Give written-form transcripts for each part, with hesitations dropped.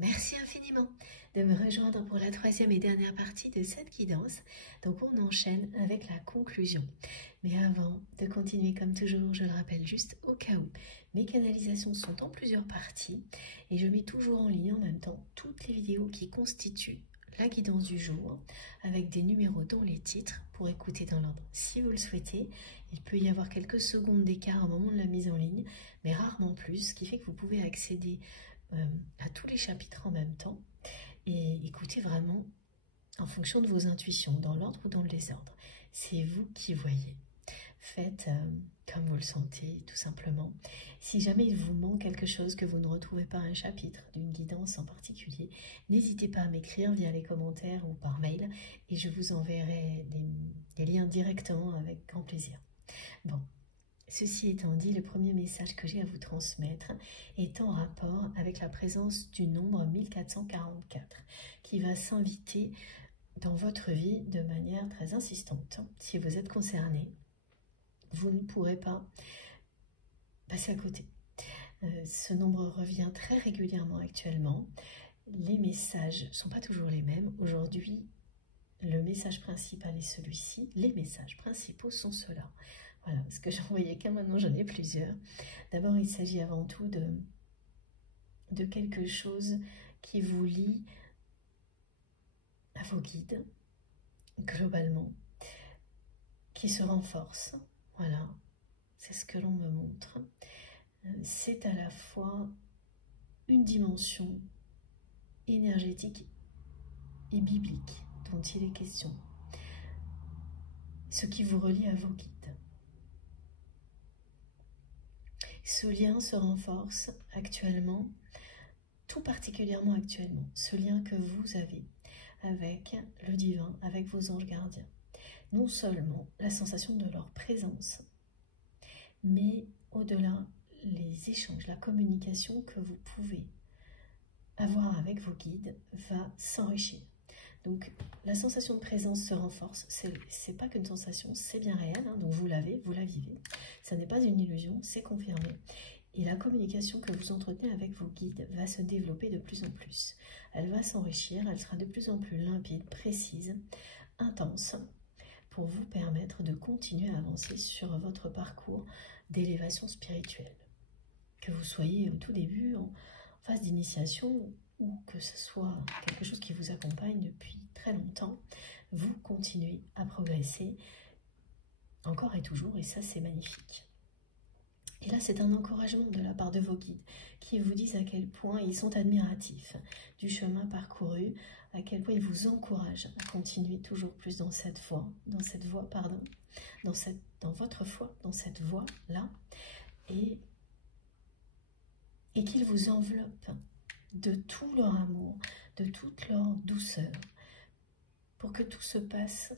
Merci infiniment de me rejoindre pour la troisième et dernière partie de cette guidance. Donc on enchaîne avec la conclusion. Mais avant de continuer comme toujours, je le rappelle juste au cas où, mes canalisations sont en plusieurs parties et je mets toujours en ligne en même temps toutes les vidéos qui constituent la guidance du jour avec des numéros dans les titres pour écouter dans l'ordre si vous le souhaitez. Il peut y avoir quelques secondes d'écart au moment de la mise en ligne, mais rarement plus, ce qui fait que vous pouvez accéder à tous les chapitres en même temps et écoutez vraiment en fonction de vos intuitions, dans l'ordre ou dans le désordre. C'est vous qui voyez. Faites comme vous le sentez, tout simplement. Si jamais il vous manque quelque chose, que vous ne retrouvez pas un chapitre d'une guidance en particulier, n'hésitez pas à m'écrire via les commentaires ou par mail et je vous enverrai des liens directement avec grand plaisir. Bon. Ceci étant dit, le premier message que j'ai à vous transmettre est en rapport avec la présence du nombre 1444 qui va s'inviter dans votre vie de manière très insistante. Si vous êtes concerné, vous ne pourrez pas passer à côté. Ce nombre revient très régulièrement actuellement. Les messages ne sont pas toujours les mêmes. Aujourd'hui, le message principal est celui-ci. Les messages principaux sont ceux-là. Voilà, parce que j'en voyais qu'un, maintenant j'en ai plusieurs. D'abord, il s'agit avant tout de quelque chose qui vous lie à vos guides, globalement, qui se renforce. Voilà, c'est ce que l'on me montre. C'est à la fois une dimension énergétique et biblique dont il est question. Ce qui vous relie à vos guides. Ce lien se renforce actuellement, tout particulièrement actuellement, ce lien que vous avez avec le divin, avec vos anges gardiens. Non seulement la sensation de leur présence, mais au-delà, les échanges, la communication que vous pouvez avoir avec vos guides va s'enrichir. Donc la sensation de présence se renforce, c'est pas qu'une sensation, c'est bien réel, hein, donc vous l'avez, vous la vivez. Ça n'est pas une illusion, c'est confirmé. Et la communication que vous entretenez avec vos guides va se développer de plus en plus. Elle va s'enrichir, elle sera de plus en plus limpide, précise, intense, pour vous permettre de continuer à avancer sur votre parcours d'élévation spirituelle. Que vous soyez au tout début, en phase d'initiation, ou que ce soit quelque chose qui vous accompagne depuis très longtemps, vous continuez à progresser encore et toujours, et ça c'est magnifique. Et là c'est un encouragement de la part de vos guides qui vous disent à quel point ils sont admiratifs du chemin parcouru, à quel point ils vous encouragent à continuer toujours plus dans cette voie, dans votre foi, dans cette voie-là, et qu'ils vous enveloppent de tout leur amour, de toute leur douceur, pour que tout se passe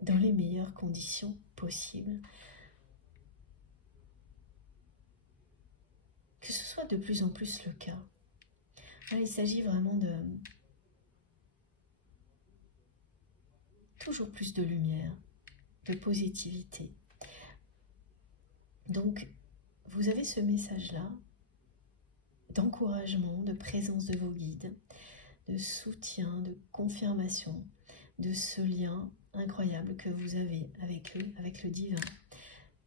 dans les meilleures conditions possibles. Que ce soit de plus en plus le cas. Là, il s'agit vraiment de toujours plus de lumière, de positivité. Donc, vous avez ce message-là d'encouragement, de présence de vos guides, de soutien, de confirmation de ce lien incroyable que vous avez avec eux, avec le divin,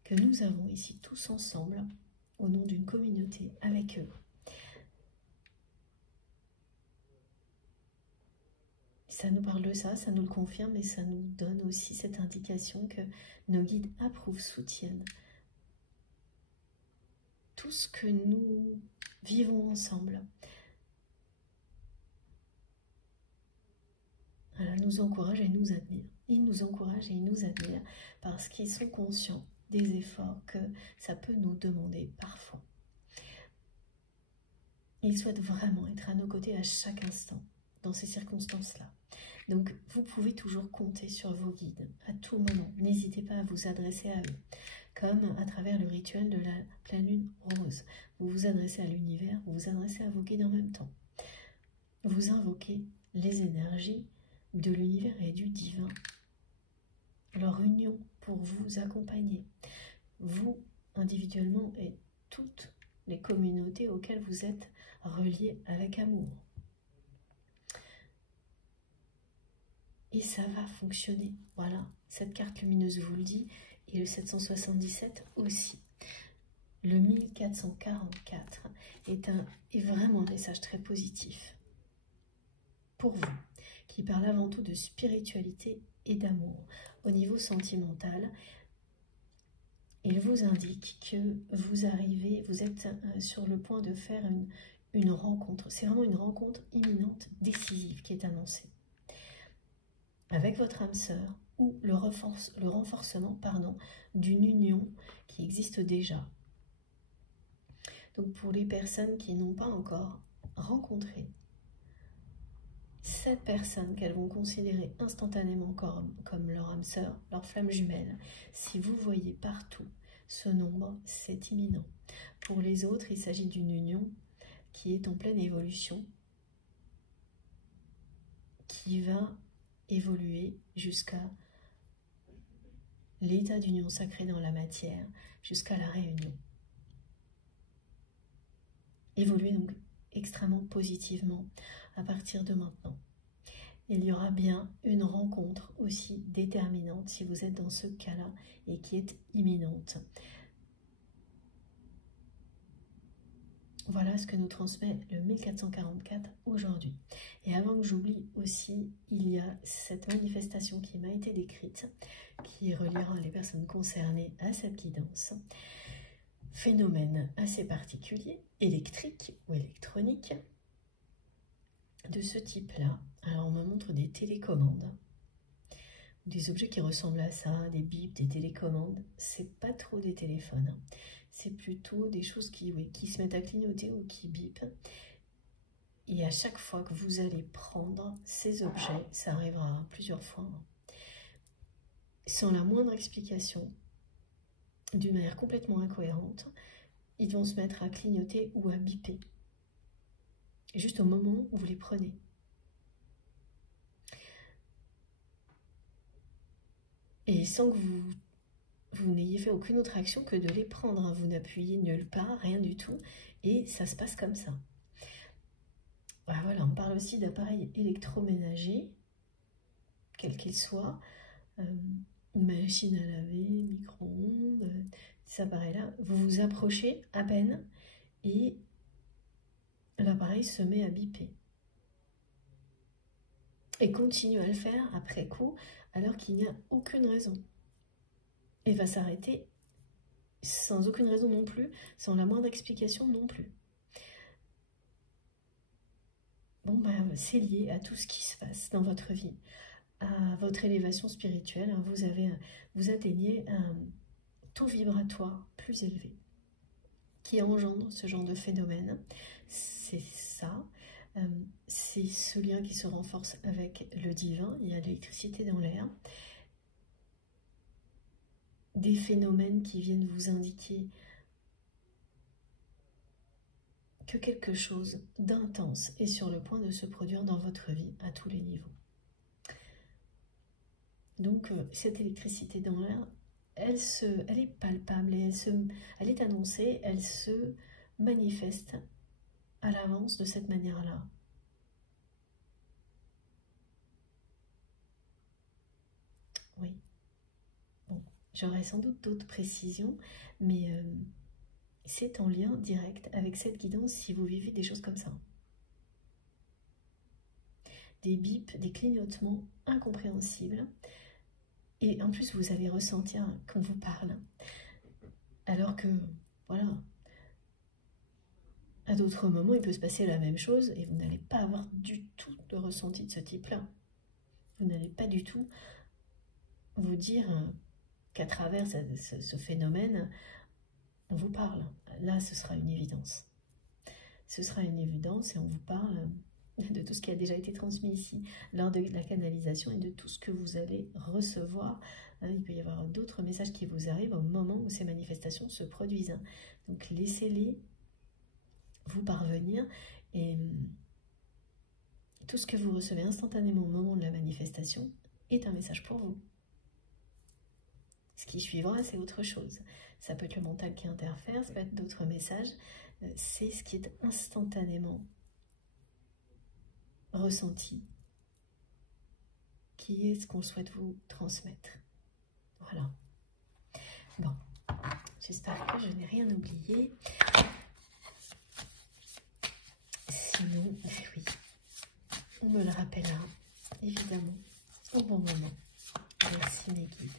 que nous avons ici tous ensemble, au nom d'une communauté avec eux. Ça nous parle de ça, ça nous le confirme et ça nous donne aussi cette indication que nos guides approuvent, soutiennent tout ce que nous vivons ensemble. Voilà, nous encouragent et nous admirent. Ils nous encouragent et ils nous admirent parce qu'ils sont conscients des efforts que ça peut nous demander parfois. Ils souhaitent vraiment être à nos côtés à chaque instant, dans ces circonstances-là. Donc, vous pouvez toujours compter sur vos guides à tout moment. N'hésitez pas à vous adresser à eux, comme à travers le rituel de la pleine lune rose. Vous vous adressez à l'univers, vous vous adressez à vos guides en même temps. Vous invoquez les énergies de l'univers et du divin, leur union pour vous accompagner, vous individuellement et toutes les communautés auxquelles vous êtes reliés avec amour. Et ça va fonctionner. Voilà, cette carte lumineuse vous le dit, et le 777 aussi. Le 1444 est vraiment un message très positif pour vous, qui parle avant tout de spiritualité et d'amour. Au niveau sentimental, il vous indique que vous êtes sur le point de faire une rencontre. C'est vraiment une rencontre imminente, décisive qui est annoncée. Avec votre âme sœur ou le renforcement d'une union qui existe déjà. Donc pour les personnes qui n'ont pas encore rencontré cette personne qu'elles vont considérer instantanément comme leur âme sœur, leur flamme jumelle, si vous voyez partout ce nombre, c'est imminent. Pour les autres, il s'agit d'une union qui est en pleine évolution, qui va évoluer jusqu'à l'état d'union sacrée dans la matière, jusqu'à la réunion. Évoluer donc extrêmement positivement à partir de maintenant. Il y aura bien une rencontre aussi déterminante si vous êtes dans ce cas-là et qui est imminente. Voilà ce que nous transmet le 1444 aujourd'hui. Et avant que j'oublie aussi, il y a cette manifestation qui m'a été décrite, qui reliera les personnes concernées à cette guidance. Phénomène assez particulier, électrique ou électronique, de ce type-là. Alors on me montre des télécommandes, des objets qui ressemblent à ça, des bips, des télécommandes. C'est pas trop des téléphones, c'est plutôt des choses qui se mettent à clignoter ou qui bipent. Et à chaque fois que vous allez prendre ces objets, ça arrivera plusieurs fois, sans la moindre explication, d'une manière complètement incohérente, ils vont se mettre à clignoter ou à biper, juste au moment où vous les prenez. Et sans que vous n'ayez fait aucune autre action que de les prendre. Vous n'appuyez nulle part, rien du tout, et ça se passe comme ça. Voilà, on parle aussi d'appareils électroménagers, quels qu'ils soient, machine à laver, micro-ondes, ces appareils-là. Vous vous approchez à peine et l'appareil se met à biper. Et continue à le faire après coup, alors qu'il n'y a aucune raison. Et va s'arrêter sans aucune raison non plus, sans la moindre explication non plus. Bon, c'est lié à tout ce qui se passe dans votre vie, à votre élévation spirituelle. Vous atteignez un taux vibratoire plus élevé qui engendre ce genre de phénomène. C'est ça. C'est ce lien qui se renforce avec le divin. Il y a de l'électricité dans l'air. Des phénomènes qui viennent vous indiquer que quelque chose d'intense est sur le point de se produire dans votre vie à tous les niveaux. Donc cette électricité dans l'air, elle est palpable et elle est annoncée, elle se manifeste à l'avance de cette manière-là. Oui. Bon, j'aurai sans doute d'autres précisions, mais c'est en lien direct avec cette guidance si vous vivez des choses comme ça. Des bips, des clignotements incompréhensibles. Et en plus, vous allez ressentir qu'on vous parle. Alors que, voilà, à d'autres moments, il peut se passer la même chose et vous n'allez pas avoir du tout de ressenti de ce type-là. Vous n'allez pas du tout vous dire qu'à travers ce phénomène, on vous parle. Là, ce sera une évidence. Ce sera une évidence et on vous parle de tout ce qui a déjà été transmis ici lors de la canalisation et de tout ce que vous allez recevoir. Il peut y avoir d'autres messages qui vous arrivent au moment où ces manifestations se produisent. Donc laissez-les vous parvenir et tout ce que vous recevez instantanément au moment de la manifestation est un message pour vous. Ce qui suivra, c'est autre chose. Ça peut être le mental qui interfère, ça peut être d'autres messages, c'est ce qui est instantanément ressenti, qui est ce qu'on souhaite vous transmettre. Voilà. Bon, j'espère que je n'ai rien oublié. Sinon, oui, on me le rappellera, évidemment, au bon moment. Merci mes guides.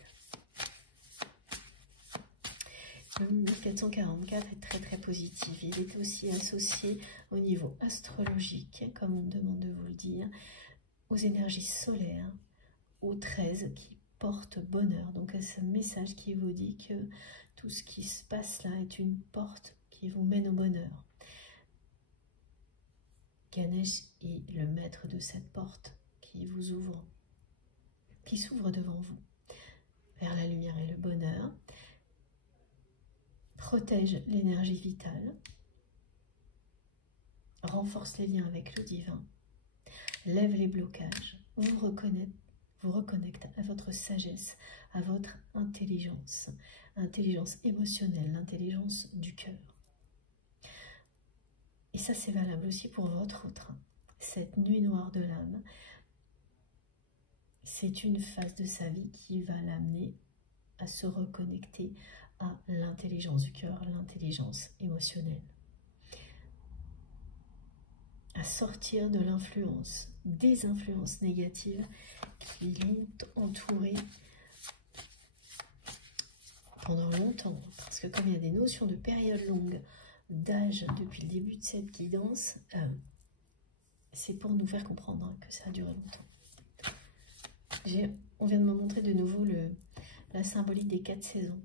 Le 1444 est très très positif. Il est aussi associé au niveau astrologique, comme on me demande de vous le dire, aux énergies solaires, au 13 qui porte bonheur. Donc ce message qui vous dit que tout ce qui se passe là est une porte qui vous mène au bonheur. Ganesh est le maître de cette porte qui vous ouvre, qui s'ouvre devant vous, vers la lumière et le bonheur. Protège l'énergie vitale, renforce les liens avec le divin, lève les blocages, vous reconnecte à votre sagesse, à votre intelligence, intelligence émotionnelle, l'intelligence du cœur. Et ça, c'est valable aussi pour votre autre. Cette nuit noire de l'âme, c'est une phase de sa vie qui va l'amener à se reconnecter à l'intelligence du cœur, l'intelligence émotionnelle. À sortir de l'influence, des influences négatives qui l'ont entouré pendant longtemps. Parce que comme il y a des notions de période longue, d'âge depuis le début de cette guidance, c'est pour nous faire comprendre que ça a duré longtemps. On vient de me montrer de nouveau la symbolique des 4 saisons.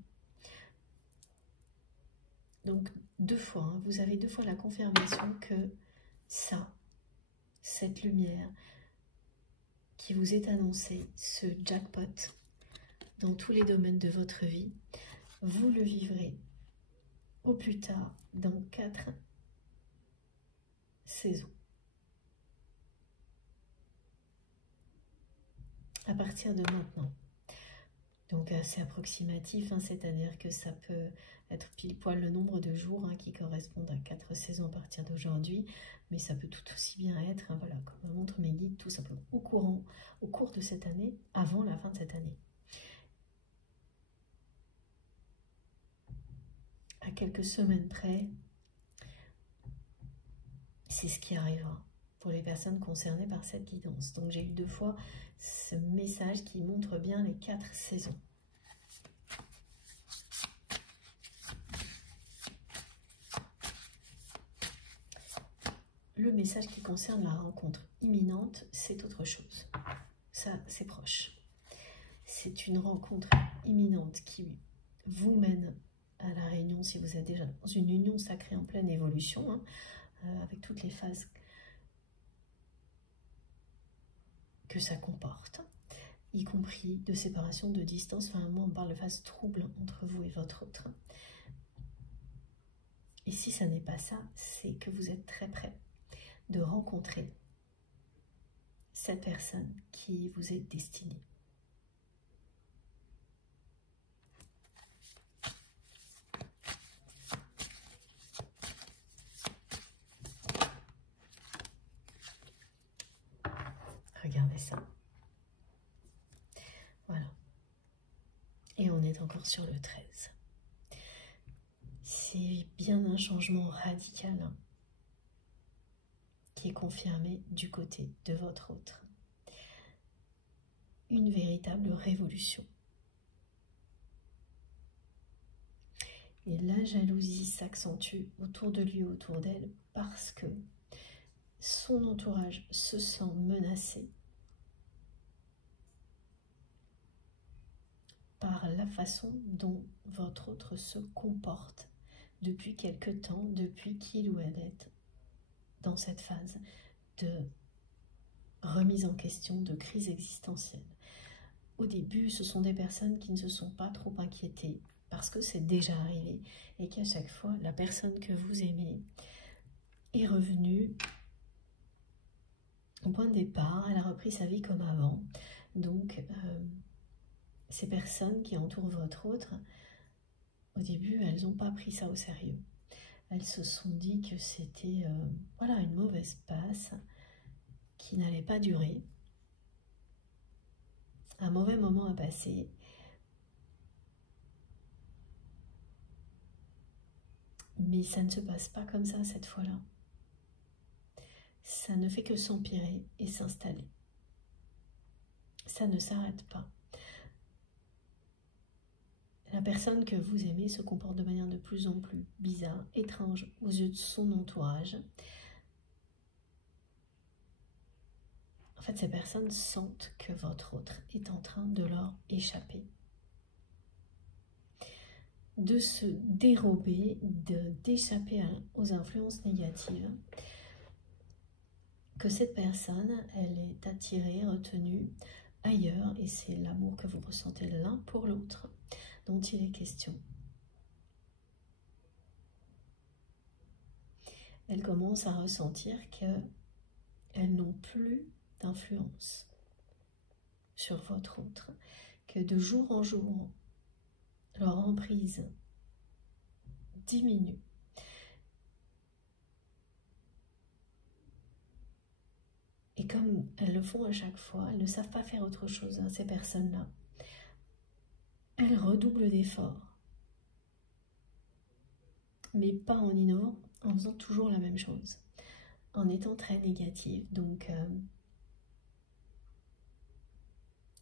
Donc 2 fois, hein, vous avez 2 fois la confirmation que cette lumière qui vous est annoncée, ce jackpot dans tous les domaines de votre vie, vous le vivrez au plus tard dans 4 saisons. À partir de maintenant. Donc c'est approximatif, hein, c'est-à-dire que ça peut être pile poil le nombre de jours hein, qui correspondent à 4 saisons à partir d'aujourd'hui, mais ça peut tout aussi bien être, hein, voilà, comme montrent mes guides, tout simplement au cours de cette année, avant la fin de cette année. À quelques semaines près, c'est ce qui arrivera pour les personnes concernées par cette guidance. Donc j'ai eu 2 fois ce message qui montre bien les 4 saisons. Le message qui concerne la rencontre imminente, c'est autre chose. Ça, c'est proche. C'est une rencontre imminente qui vous mène à la réunion si vous êtes déjà dans une union sacrée en pleine évolution, hein, avec toutes les phases que ça comporte, y compris de séparation, de distance. Enfin, moi, on parle de phase trouble entre vous et votre autre. Et si ça n'est pas ça, c'est que vous êtes très près de rencontrer cette personne qui vous est destinée. Regardez ça. Voilà. Et on est encore sur le 13. C'est bien un changement radical hein, qui est confirmé du côté de votre autre. Une véritable révolution. Et la jalousie s'accentue autour de lui, autour d'elle, parce que son entourage se sent menacé par la façon dont votre autre se comporte depuis quelque temps, depuis qu'il ou elle est dans cette phase de remise en question, de crise existentielle. Au début, ce sont des personnes qui ne se sont pas trop inquiétées parce que c'est déjà arrivé et qu'à chaque fois, la personne que vous aimez est revenue au point de départ, elle a repris sa vie comme avant. Donc, ces personnes qui entourent votre autre, au début, elles n'ont pas pris ça au sérieux. elles se sont dit que c'était voilà, une mauvaise passe qui n'allait pas durer, un mauvais moment à passer. Mais ça ne se passe pas comme ça cette fois-là. Ça ne fait que s'empirer et s'installer. Ça ne s'arrête pas. La personne que vous aimez se comporte de manière de plus en plus bizarre, étrange aux yeux de son entourage. En fait, ces personnes sentent que votre autre est en train de leur échapper, de se dérober, d'échapper aux influences négatives, que cette personne, elle est attirée, retenue ailleurs, et c'est l'amour que vous ressentez l'un pour l'autre dont il est question. Elles commencent à ressentir qu'elles n'ont plus d'influence sur votre autre, que de jour en jour, leur emprise diminue. Et comme elles le font à chaque fois, elles ne savent pas faire autre chose, hein, ces personnes-là. Elles redoublent d'efforts, mais pas en innovant, en faisant toujours la même chose, en étant très négatives. Donc,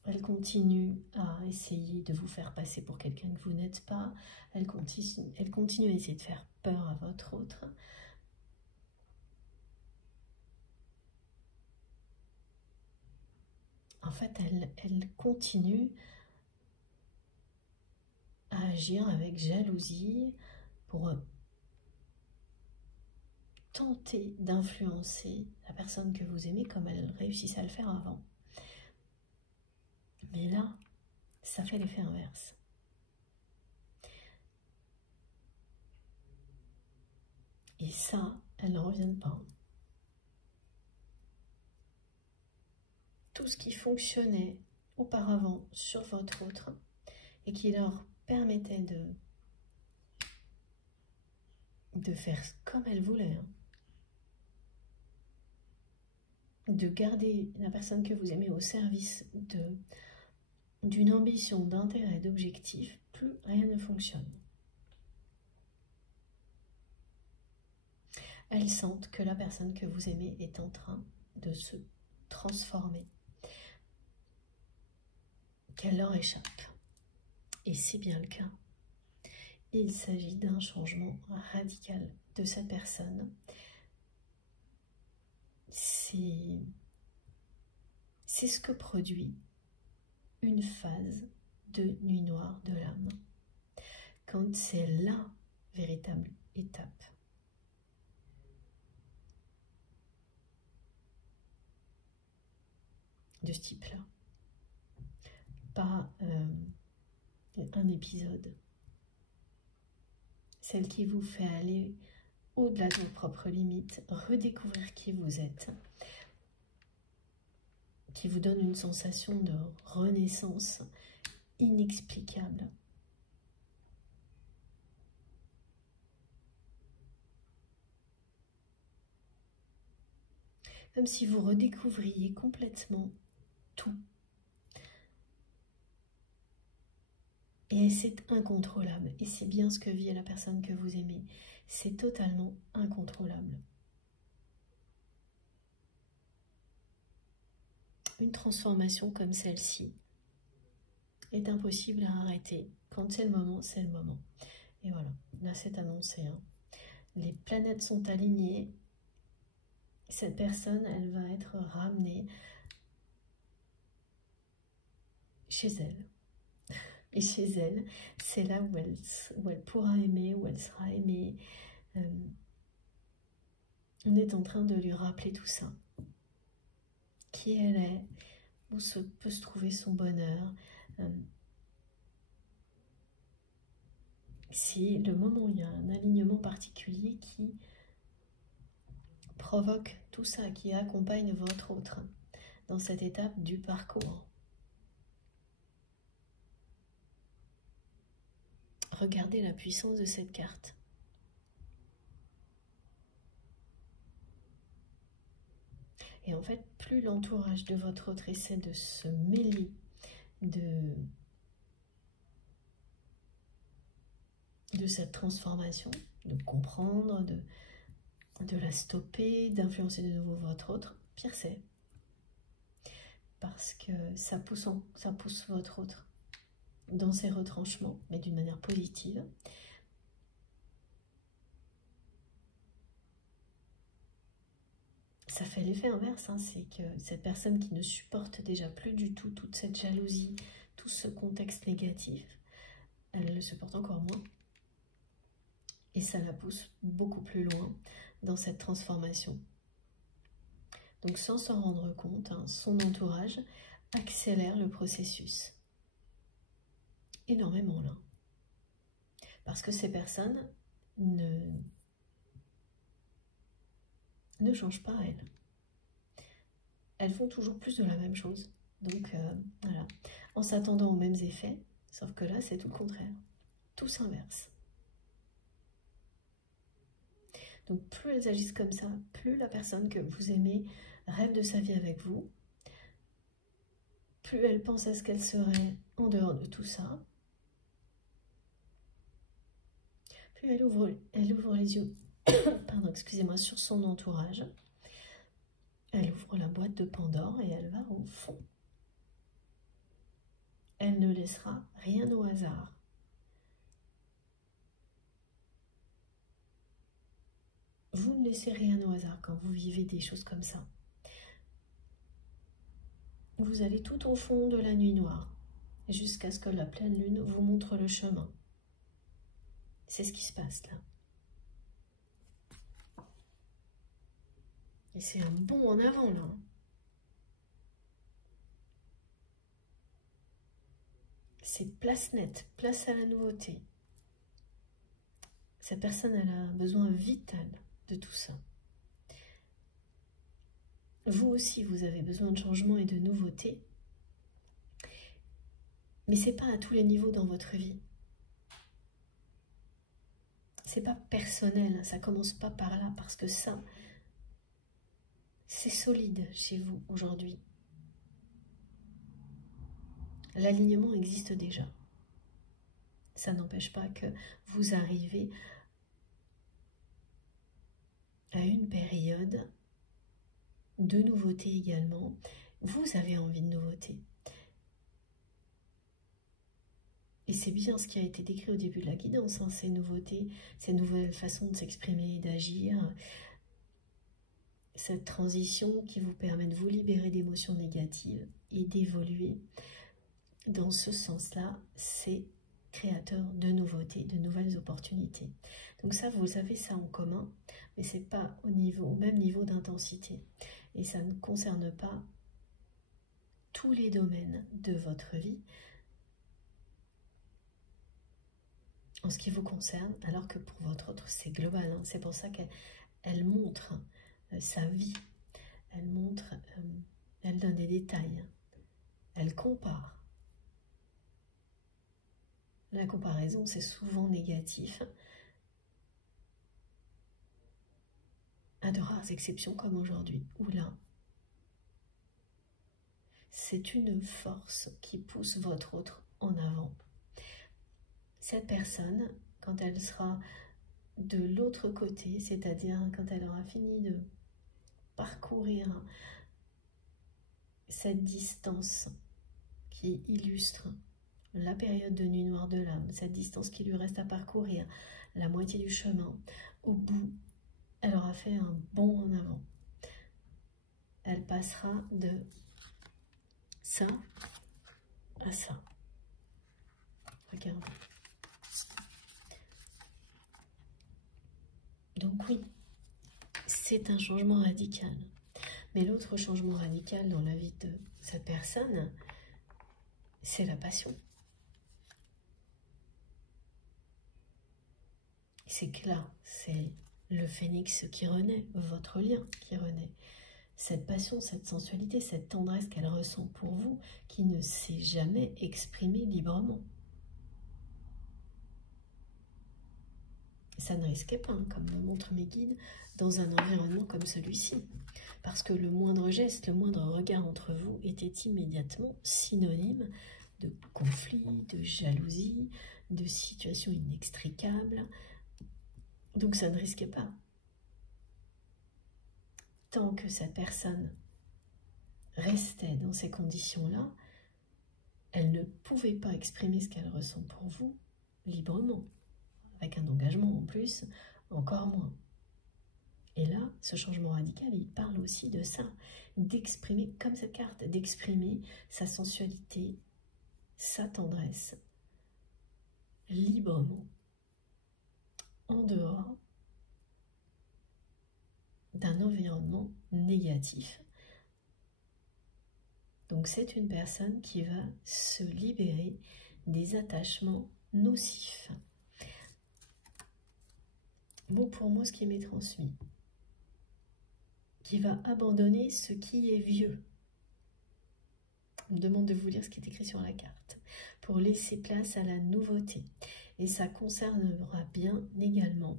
elles continuent à essayer de vous faire passer pour quelqu'un que vous n'êtes pas. Elles continuent à essayer de faire peur à votre autre. En fait, elles continuent à agir avec jalousie pour tenter d'influencer la personne que vous aimez comme elles réussissaient à le faire avant. Mais là, ça fait l'effet inverse. Et ça, elles n'en reviennent pas. Tout ce qui fonctionnait auparavant sur votre autre et qui leur permettait de faire comme elles voulaient, hein, de garder la personne que vous aimez au service d'une ambition, d'intérêt, d'objectif, plus rien ne fonctionne. Elles sentent que la personne que vous aimez est en train de se transformer, qu'elle leur échappe. Et c'est bien le cas. Il s'agit d'un changement radical de cette personne. C'est ce que produit une phase de nuit noire de l'âme, quand c'est la véritable étape de ce type-là. Pas un épisode. Celle qui vous fait aller au-delà de vos propres limites, redécouvrir qui vous êtes, qui vous donne une sensation de renaissance inexplicable. Comme si vous redécouvriez complètement tout. Et c'est incontrôlable. Et c'est bien ce que vit la personne que vous aimez. C'est totalement incontrôlable. Une transformation comme celle-ci est impossible à arrêter. Quand c'est le moment, c'est le moment. Et voilà, là c'est annoncé, hein. Les planètes sont alignées. Cette personne, elle va être ramenée chez elle. Et chez elle, c'est là où elle pourra aimer, où elle sera aimée. On est en train de lui rappeler tout ça. Qui elle est, où peut se trouver son bonheur. C'est le moment où il y a un alignement particulier qui provoque tout ça, qui accompagne votre autre dans cette étape du parcours. Regardez la puissance de cette carte. Et en fait, plus l'entourage de votre autre essaie de se mêler de cette transformation, de comprendre, de la stopper, d'influencer de nouveau votre autre, pire c'est. Parce que ça pousse votre autre dans ses retranchements, mais d'une manière positive. Ça fait l'effet inverse, hein, c'est que cette personne qui ne supporte déjà plus du tout toute cette jalousie, tout ce contexte négatif, elle le supporte encore moins. Et ça la pousse beaucoup plus loin dans cette transformation. Donc sans s'en rendre compte, hein, son entourage accélère le processus. Énormément là. Parce que ces personnes ne changent pas elles. Elles font toujours plus de la même chose. Donc voilà, en s'attendant aux mêmes effets, sauf que là c'est tout le contraire. Tout s'inverse. Donc plus elles agissent comme ça, plus la personne que vous aimez rêve de sa vie avec vous, plus elle pense à ce qu'elle serait en dehors de tout ça, plus elle ouvre les yeux pardon, excusez-moi, sur son entourage. Elle ouvre la boîte de Pandore et elle va au fond. Elle ne laissera rien au hasard. Vous ne laissez rien au hasard quand vous vivez des choses comme ça. Vous allez tout au fond de la nuit noire, jusqu'à ce que la pleine lune vous montre le chemin. C'est ce qui se passe là. Et c'est un bond en avant là. C'est place nette, place à la nouveauté. Cette personne, elle a un besoin vital de tout ça. Vous aussi, vous avez besoin de changement et de nouveauté. Mais ce n'est pas à tous les niveaux dans votre vie. C'est pas personnel, ça commence pas par là, parce que ça, c'est solide chez vous aujourd'hui. L'alignement existe déjà. Ça n'empêche pas que vous arrivez à une période de nouveauté également. Vous avez envie de nouveauté. Et c'est bien ce qui a été décrit au début de la guidance, hein, ces nouveautés, ces nouvelles façons de s'exprimer et d'agir, cette transition qui vous permet de vous libérer d'émotions négatives et d'évoluer. Dans ce sens-là, c'est créateur de nouveautés, de nouvelles opportunités. Donc ça, vous avez ça en commun, mais ce n'est pas au même niveau d'intensité. Et ça ne concerne pas tous les domaines de votre vie en ce qui vous concerne, alors que pour votre autre, c'est global. Hein. C'est pour ça qu'elle montre sa vie, elle montre, elle donne des détails, elle compare. La comparaison, c'est souvent négatif. À de rares exceptions comme aujourd'hui, où là, c'est une force qui pousse votre autre en avant. Cette personne, quand elle sera de l'autre côté, c'est-à-dire quand elle aura fini de parcourir cette distance qui illustre la période de nuit noire de l'âme, cette distance qui lui reste à parcourir, la moitié du chemin, au bout, elle aura fait un bond en avant. Elle passera de ça à ça. Regardez. Donc oui, c'est un changement radical. Mais l'autre changement radical dans la vie de cette personne, c'est la passion. C'est que là, c'est le phénix qui renaît, votre lien qui renaît. Cette passion, cette sensualité, cette tendresse qu'elle ressent pour vous, qui ne s'est jamais exprimée librement. Ça ne risquait pas, hein, comme me montrent mes guides, dans un environnement comme celui-ci. Parce que le moindre geste, le moindre regard entre vous était immédiatement synonyme de conflit, de jalousie, de situation inextricable. Donc ça ne risquait pas. Tant que cette personne restait dans ces conditions-là, elle ne pouvait pas exprimer ce qu'elle ressent pour vous librement. Avec un engagement en plus, encore moins. Et là, ce changement radical, il parle aussi de ça, d'exprimer, comme cette carte, d'exprimer sa sensualité, sa tendresse, librement, en dehors d'un environnement négatif. Donc c'est une personne qui va se libérer des attachements nocifs. Mot pour mot, ce qui m'est transmis. Qui va abandonner ce qui est vieux. On me demande de vous lire ce qui est écrit sur la carte. Pour laisser place à la nouveauté. Et ça concernera bien également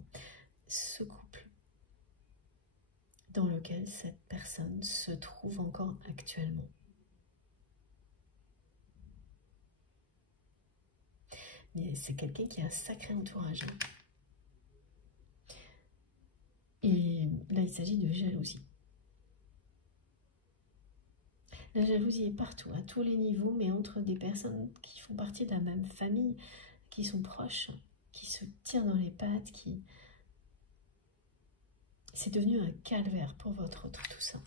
ce couple dans lequel cette personne se trouve encore actuellement. Mais c'est quelqu'un qui a un sacré entourage. Et là, il s'agit de jalousie. La jalousie est partout, à tous les niveaux, mais entre des personnes qui font partie de la même famille, qui sont proches, qui se tirent dans les pattes, qui... C'est devenu un calvaire pour votre autre, tout ça.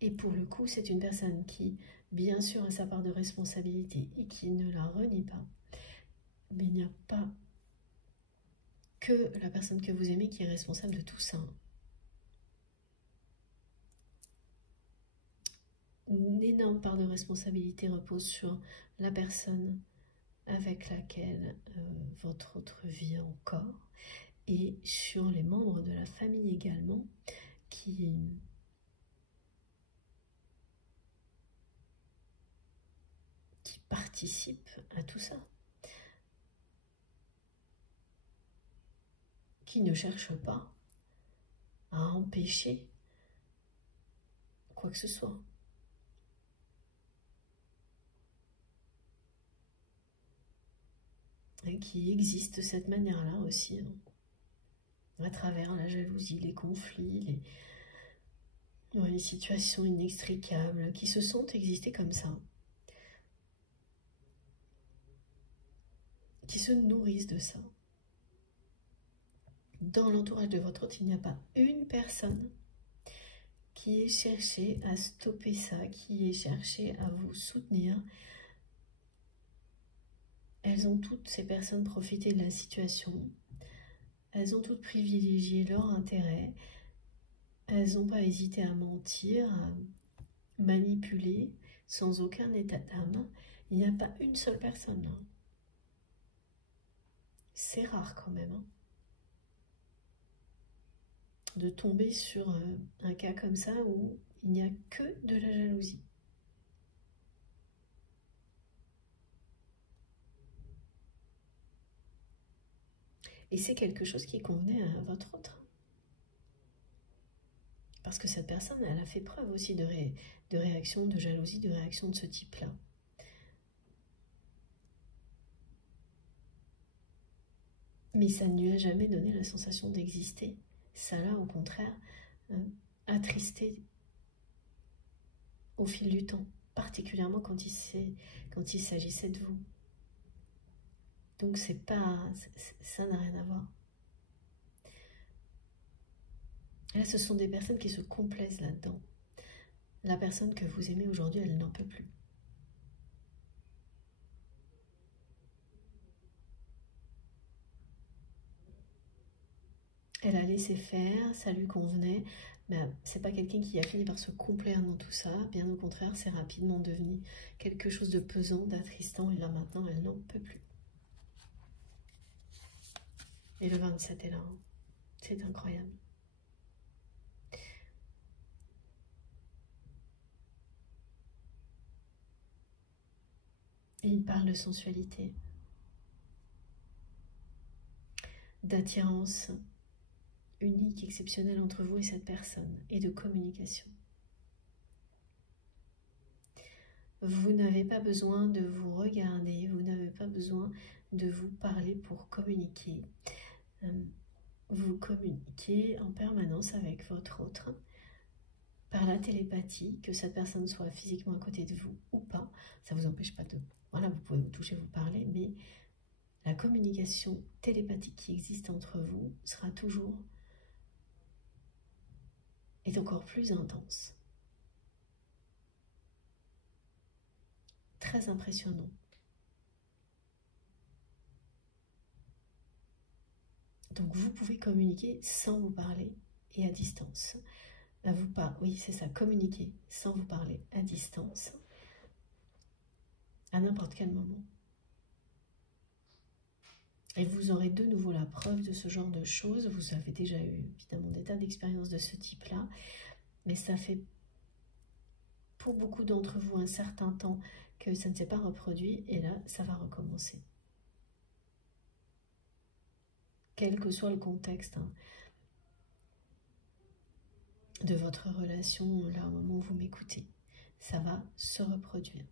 Et pour le coup, c'est une personne qui, bien sûr, a sa part de responsabilité et qui ne la renie pas. Mais il n'y a pas que la personne que vous aimez qui est responsable de tout ça. Une énorme part de responsabilité repose sur la personne avec laquelle votre autre vit encore et sur les membres de la famille également qui participent à tout ça, qui ne cherchent pas à empêcher quoi que ce soit. Et qui existe de cette manière-là aussi, hein, à travers la jalousie, les conflits, les situations inextricables, qui se sentent exister comme ça, qui se nourrissent de ça. Dans l'entourage de votre autre, il n'y a pas une personne qui ait cherché à stopper ça, qui ait cherché à vous soutenir. Elles ont toutes, ces personnes, profité de la situation. Elles ont toutes privilégié leur intérêt. Elles n'ont pas hésité à mentir, à manipuler, sans aucun état d'âme. Il n'y a pas une seule personne. Hein. C'est rare quand même. Hein, de tomber sur un cas comme ça où il n'y a que de la jalousie. Et c'est quelque chose qui convenait à votre autre. Parce que cette personne, elle a fait preuve aussi de réaction, de jalousie, de réaction de ce type-là. Mais ça ne lui a jamais donné la sensation d'exister. Ça l'a, au contraire, attristé au fil du temps, particulièrement quand il s'agissait de vous. Donc c'est pas, ça n'a rien à voir. Là, ce sont des personnes qui se complaisent là-dedans. La personne que vous aimez aujourd'hui, elle n'en peut plus. Elle a laissé faire, ça lui convenait, mais c'est pas quelqu'un qui a fini par se complaire dans tout ça, bien au contraire, c'est rapidement devenu quelque chose de pesant, d'attristant, et là maintenant, elle n'en peut plus. Et le 27 est là, hein. C'est incroyable. Et il parle de sensualité. d'attirance unique, exceptionnelle entre vous et cette personne, et de communication. Vous n'avez pas besoin de vous regarder, vous n'avez pas besoin de vous parler pour communiquer. Vous communiquez en permanence avec votre autre, par la télépathie, que cette personne soit physiquement à côté de vous ou pas. Ça ne vous empêche pas de... Voilà, vous pouvez vous toucher, vous parler, mais la communication télépathique qui existe entre vous sera toujours... est encore plus intense. Très impressionnant. Donc vous pouvez communiquer sans vous parler et à distance. Oui, c'est ça, communiquer sans vous parler à distance, à n'importe quel moment. Et vous aurez de nouveau la preuve de ce genre de choses. Vous avez déjà eu évidemment des tas d'expériences de ce type-là, mais ça fait pour beaucoup d'entre vous un certain temps que ça ne s'est pas reproduit, et là, ça va recommencer. Quel que soit le contexte de votre relation, là au moment où vous m'écoutez, ça va se reproduire.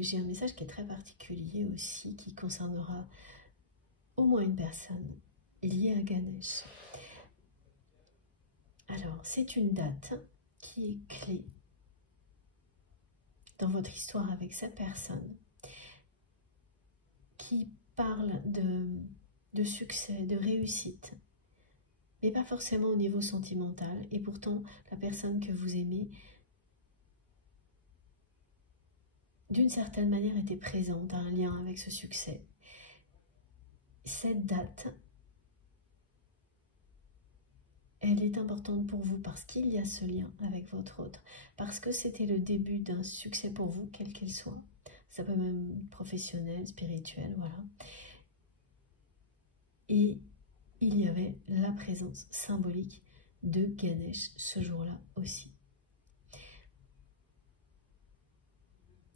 J'ai un message qui est très particulier aussi, qui concernera au moins une personne liée à Ganesh. Alors, c'est une date qui est clé dans votre histoire avec cette personne, qui parle de succès, de réussite, mais pas forcément au niveau sentimental, et pourtant la personne que vous aimez, d'une certaine manière, était présente, a un lien avec ce succès. Cette date, elle est importante pour vous parce qu'il y a ce lien avec votre autre, parce que c'était le début d'un succès pour vous, quel qu'il soit. Ça peut même être professionnel, spirituel, voilà. Et il y avait la présence symbolique de Ganesh ce jour-là aussi.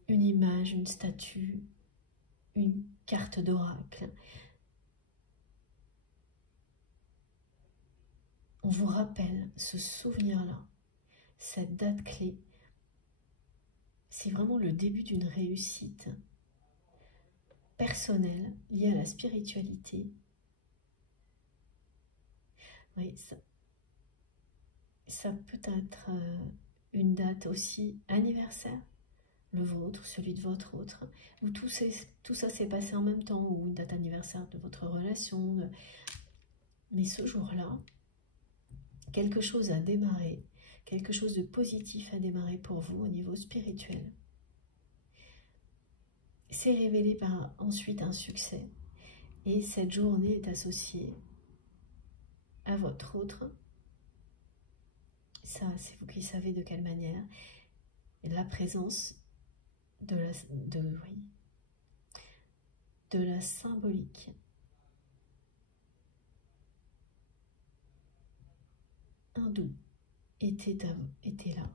Une image, une statue, une carte d'oracle. On vous rappelle ce souvenir-là, cette date clé. C'est vraiment le début d'une réussite personnelle liée à la spiritualité. Oui, ça peut être une date aussi anniversaire, le vôtre, celui de votre autre, où tout ça s'est passé en même temps, ou une date anniversaire de votre relation. Mais ce jour-là, quelque chose a démarré, quelque chose de positif a démarré pour vous au niveau spirituel. C'est révélé par ensuite un succès, et cette journée est associée à votre autre. Ça, c'est vous qui savez de quelle manière. Et la présence de la symbolique hindoue était là.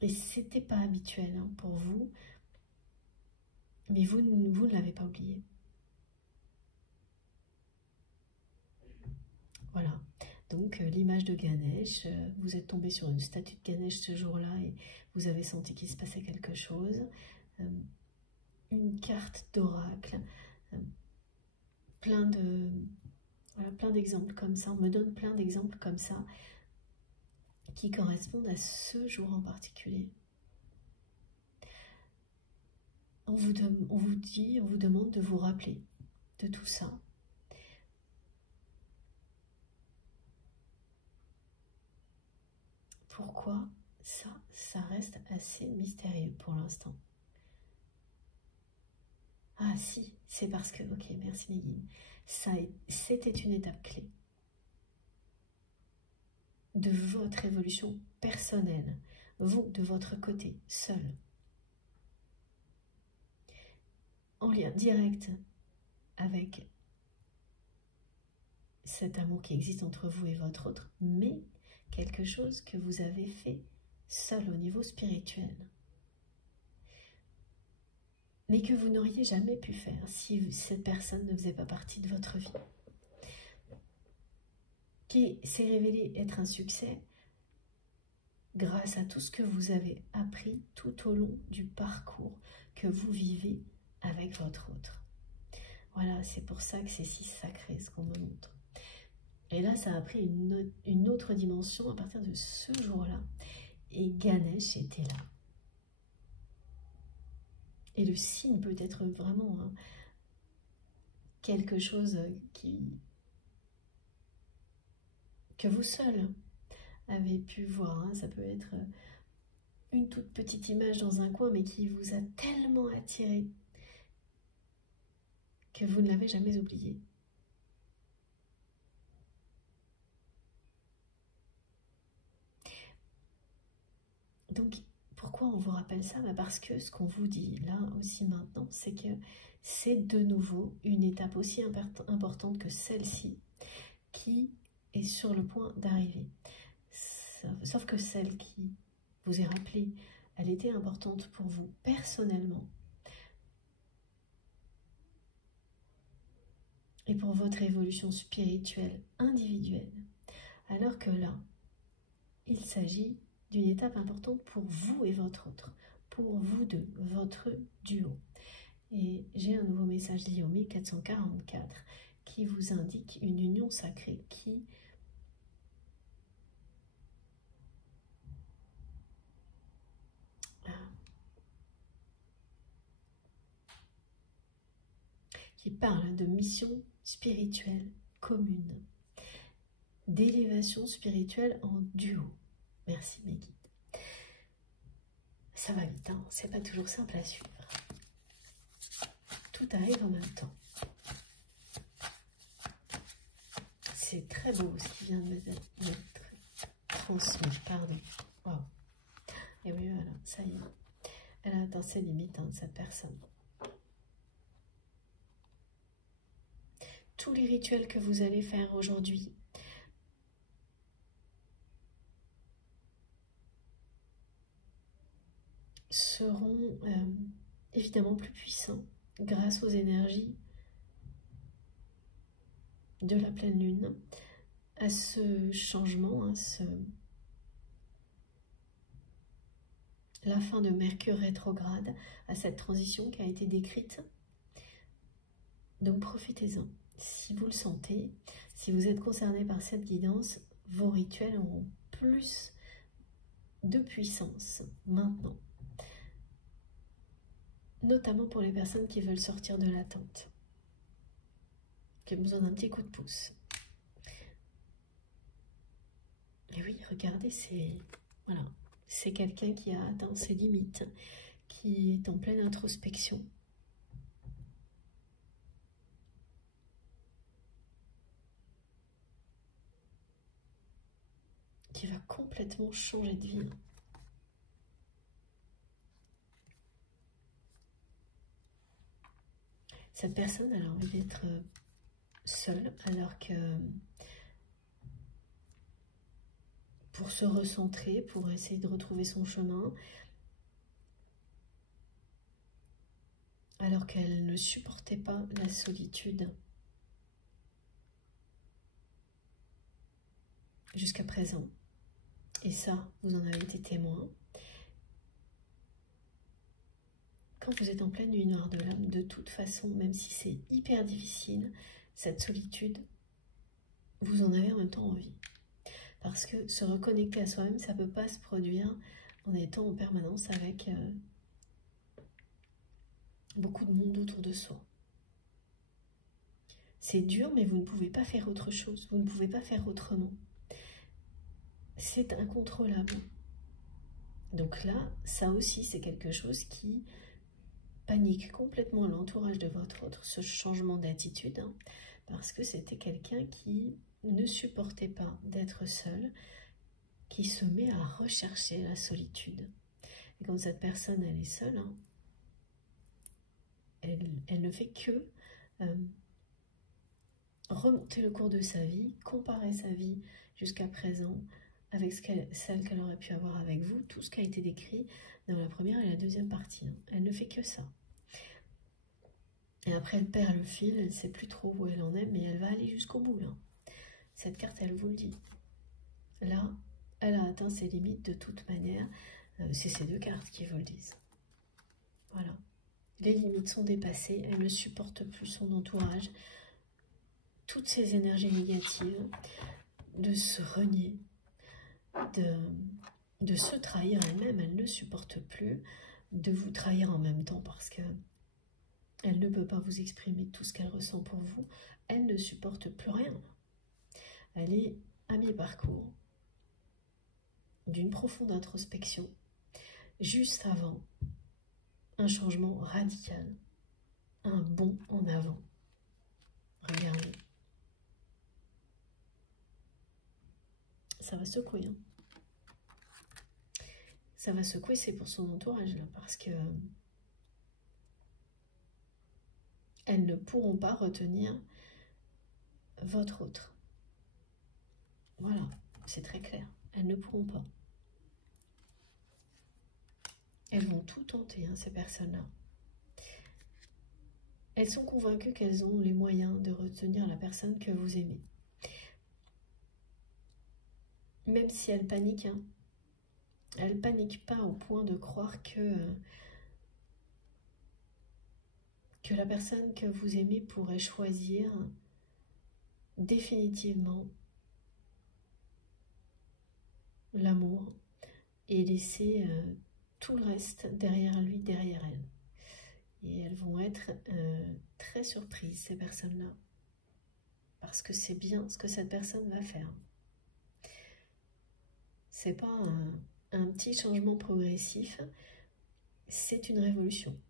Et c'était pas habituel pour vous, mais vous ne l'avez pas oublié. Voilà, donc l'image de Ganesh, vous êtes tombé sur une statue de Ganesh ce jour-là et vous avez senti qu'il se passait quelque chose. Une carte d'oracle, plein d'exemples comme ça. On me donne plein d'exemples comme ça qui correspondent à ce jour en particulier. On vous demande de vous rappeler de tout ça. Pourquoi ça reste assez mystérieux pour l'instant? Ah si, c'est parce que, ok, merci Meguine, c'était une étape clé de votre évolution personnelle, vous, de votre côté, seul, en lien direct avec cet amour qui existe entre vous et votre autre, mais quelque chose que vous avez fait seul au niveau spirituel. mais que vous n'auriez jamais pu faire si cette personne ne faisait pas partie de votre vie, qui s'est révélé être un succès grâce à tout ce que vous avez appris tout au long du parcours que vous vivez avec votre autre. Voilà, c'est pour ça que c'est si sacré ce qu'on me montre. Et là, ça a pris une autre dimension à partir de ce jour-là. Et Ganesh était là. Et le signe peut être vraiment quelque chose que vous seul avez pu voir. Hein. Ça peut être une toute petite image dans un coin, mais qui vous a tellement attiré que vous ne l'avez jamais oublié. Donc, pourquoi on vous rappelle ça? Parce que ce qu'on vous dit là aussi maintenant, c'est que c'est de nouveau une étape aussi importante que celle-ci qui est sur le point d'arriver. Sauf que celle qui vous est rappelée, elle était importante pour vous personnellement et pour votre évolution spirituelle individuelle. Alors que là, il s'agit d'une étape importante pour vous et votre autre, pour vous deux, votre duo. Et j'ai un nouveau message lié au 1444 qui vous indique une union sacrée qui parle de mission spirituelle commune, d'élévation spirituelle en duo. Merci mes guides. Ça va vite, hein, c'est pas toujours simple à suivre. Tout arrive en même temps. C'est très beau ce qui vient de m'être transmis, pardon. Wow. Et oui, voilà, ça y est. Elle a atteint ses limites, hein, cette personne. Tous les rituels que vous allez faire aujourd'hui seront évidemment plus puissants grâce aux énergies de la pleine lune, à ce changement, la fin de Mercure rétrograde, à cette transition qui a été décrite. Donc profitez-en. Si vous le sentez, si vous êtes concerné par cette guidance, vos rituels auront plus de puissance maintenant. Notamment pour les personnes qui veulent sortir de l'attente, qui ont besoin d'un petit coup de pouce. Et oui, regardez, c'est quelqu'un qui a atteint ses limites, qui est en pleine introspection. Qui va complètement changer de vie. Cette personne, elle a envie d'être seule, alors que pour se recentrer, pour essayer de retrouver son chemin, alors qu'elle ne supportait pas la solitude jusqu'à présent. Et ça, vous en avez été témoin. Quand vous êtes en pleine nuit noire de l'âme, de toute façon, même si c'est hyper difficile, cette solitude, vous en avez en même temps envie. Parce que se reconnecter à soi-même, ça ne peut pas se produire en étant en permanence avec beaucoup de monde autour de soi. C'est dur, mais vous ne pouvez pas faire autre chose. Vous ne pouvez pas faire autrement. C'est incontrôlable. Donc là, ça aussi, c'est quelque chose qui panique complètement l'entourage de votre autre, ce changement d'attitude, hein, parce que c'était quelqu'un qui ne supportait pas d'être seul, qui se met à rechercher la solitude. Et quand cette personne, elle est seule, hein, elle ne fait que remonter le cours de sa vie, comparer sa vie jusqu'à présent avec celle qu'elle aurait pu avoir avec vous, tout ce qui a été décrit dans la première et la deuxième partie. Hein. Elle ne fait que ça. Et après, elle perd le fil, elle ne sait plus trop où elle en est, mais elle va aller jusqu'au bout, là. Cette carte, elle vous le dit. Là, elle a atteint ses limites de toute manière. C'est ces deux cartes qui vous le disent. Voilà. Les limites sont dépassées, elle ne supporte plus son entourage. Toutes ces énergies négatives, de se renier, de se trahir elle-même, elle ne supporte plus de vous trahir en même temps parce que elle ne peut pas vous exprimer tout ce qu'elle ressent pour vous. Elle ne supporte plus rien. Elle est à mi-parcours d'une profonde introspection, juste avant un changement radical, un bond en avant. Regardez. Ça va secouer. Hein. Ça va secouer, c'est pour son entourage, là, parce que elles ne pourront pas retenir votre autre. Voilà, c'est très clair. Elles ne pourront pas. Elles vont tout tenter, hein, ces personnes-là. Elles sont convaincues qu'elles ont les moyens de retenir la personne que vous aimez. Même si elles paniquent, hein, elles ne paniquent pas au point de croire que la personne que vous aimez pourrait choisir définitivement l'amour et laisser tout le reste derrière lui, derrière elle. Et elles vont être très surprises, ces personnes-là, parce que c'est bien ce que cette personne va faire. C'est pas un petit changement progressif, c'est une révolution.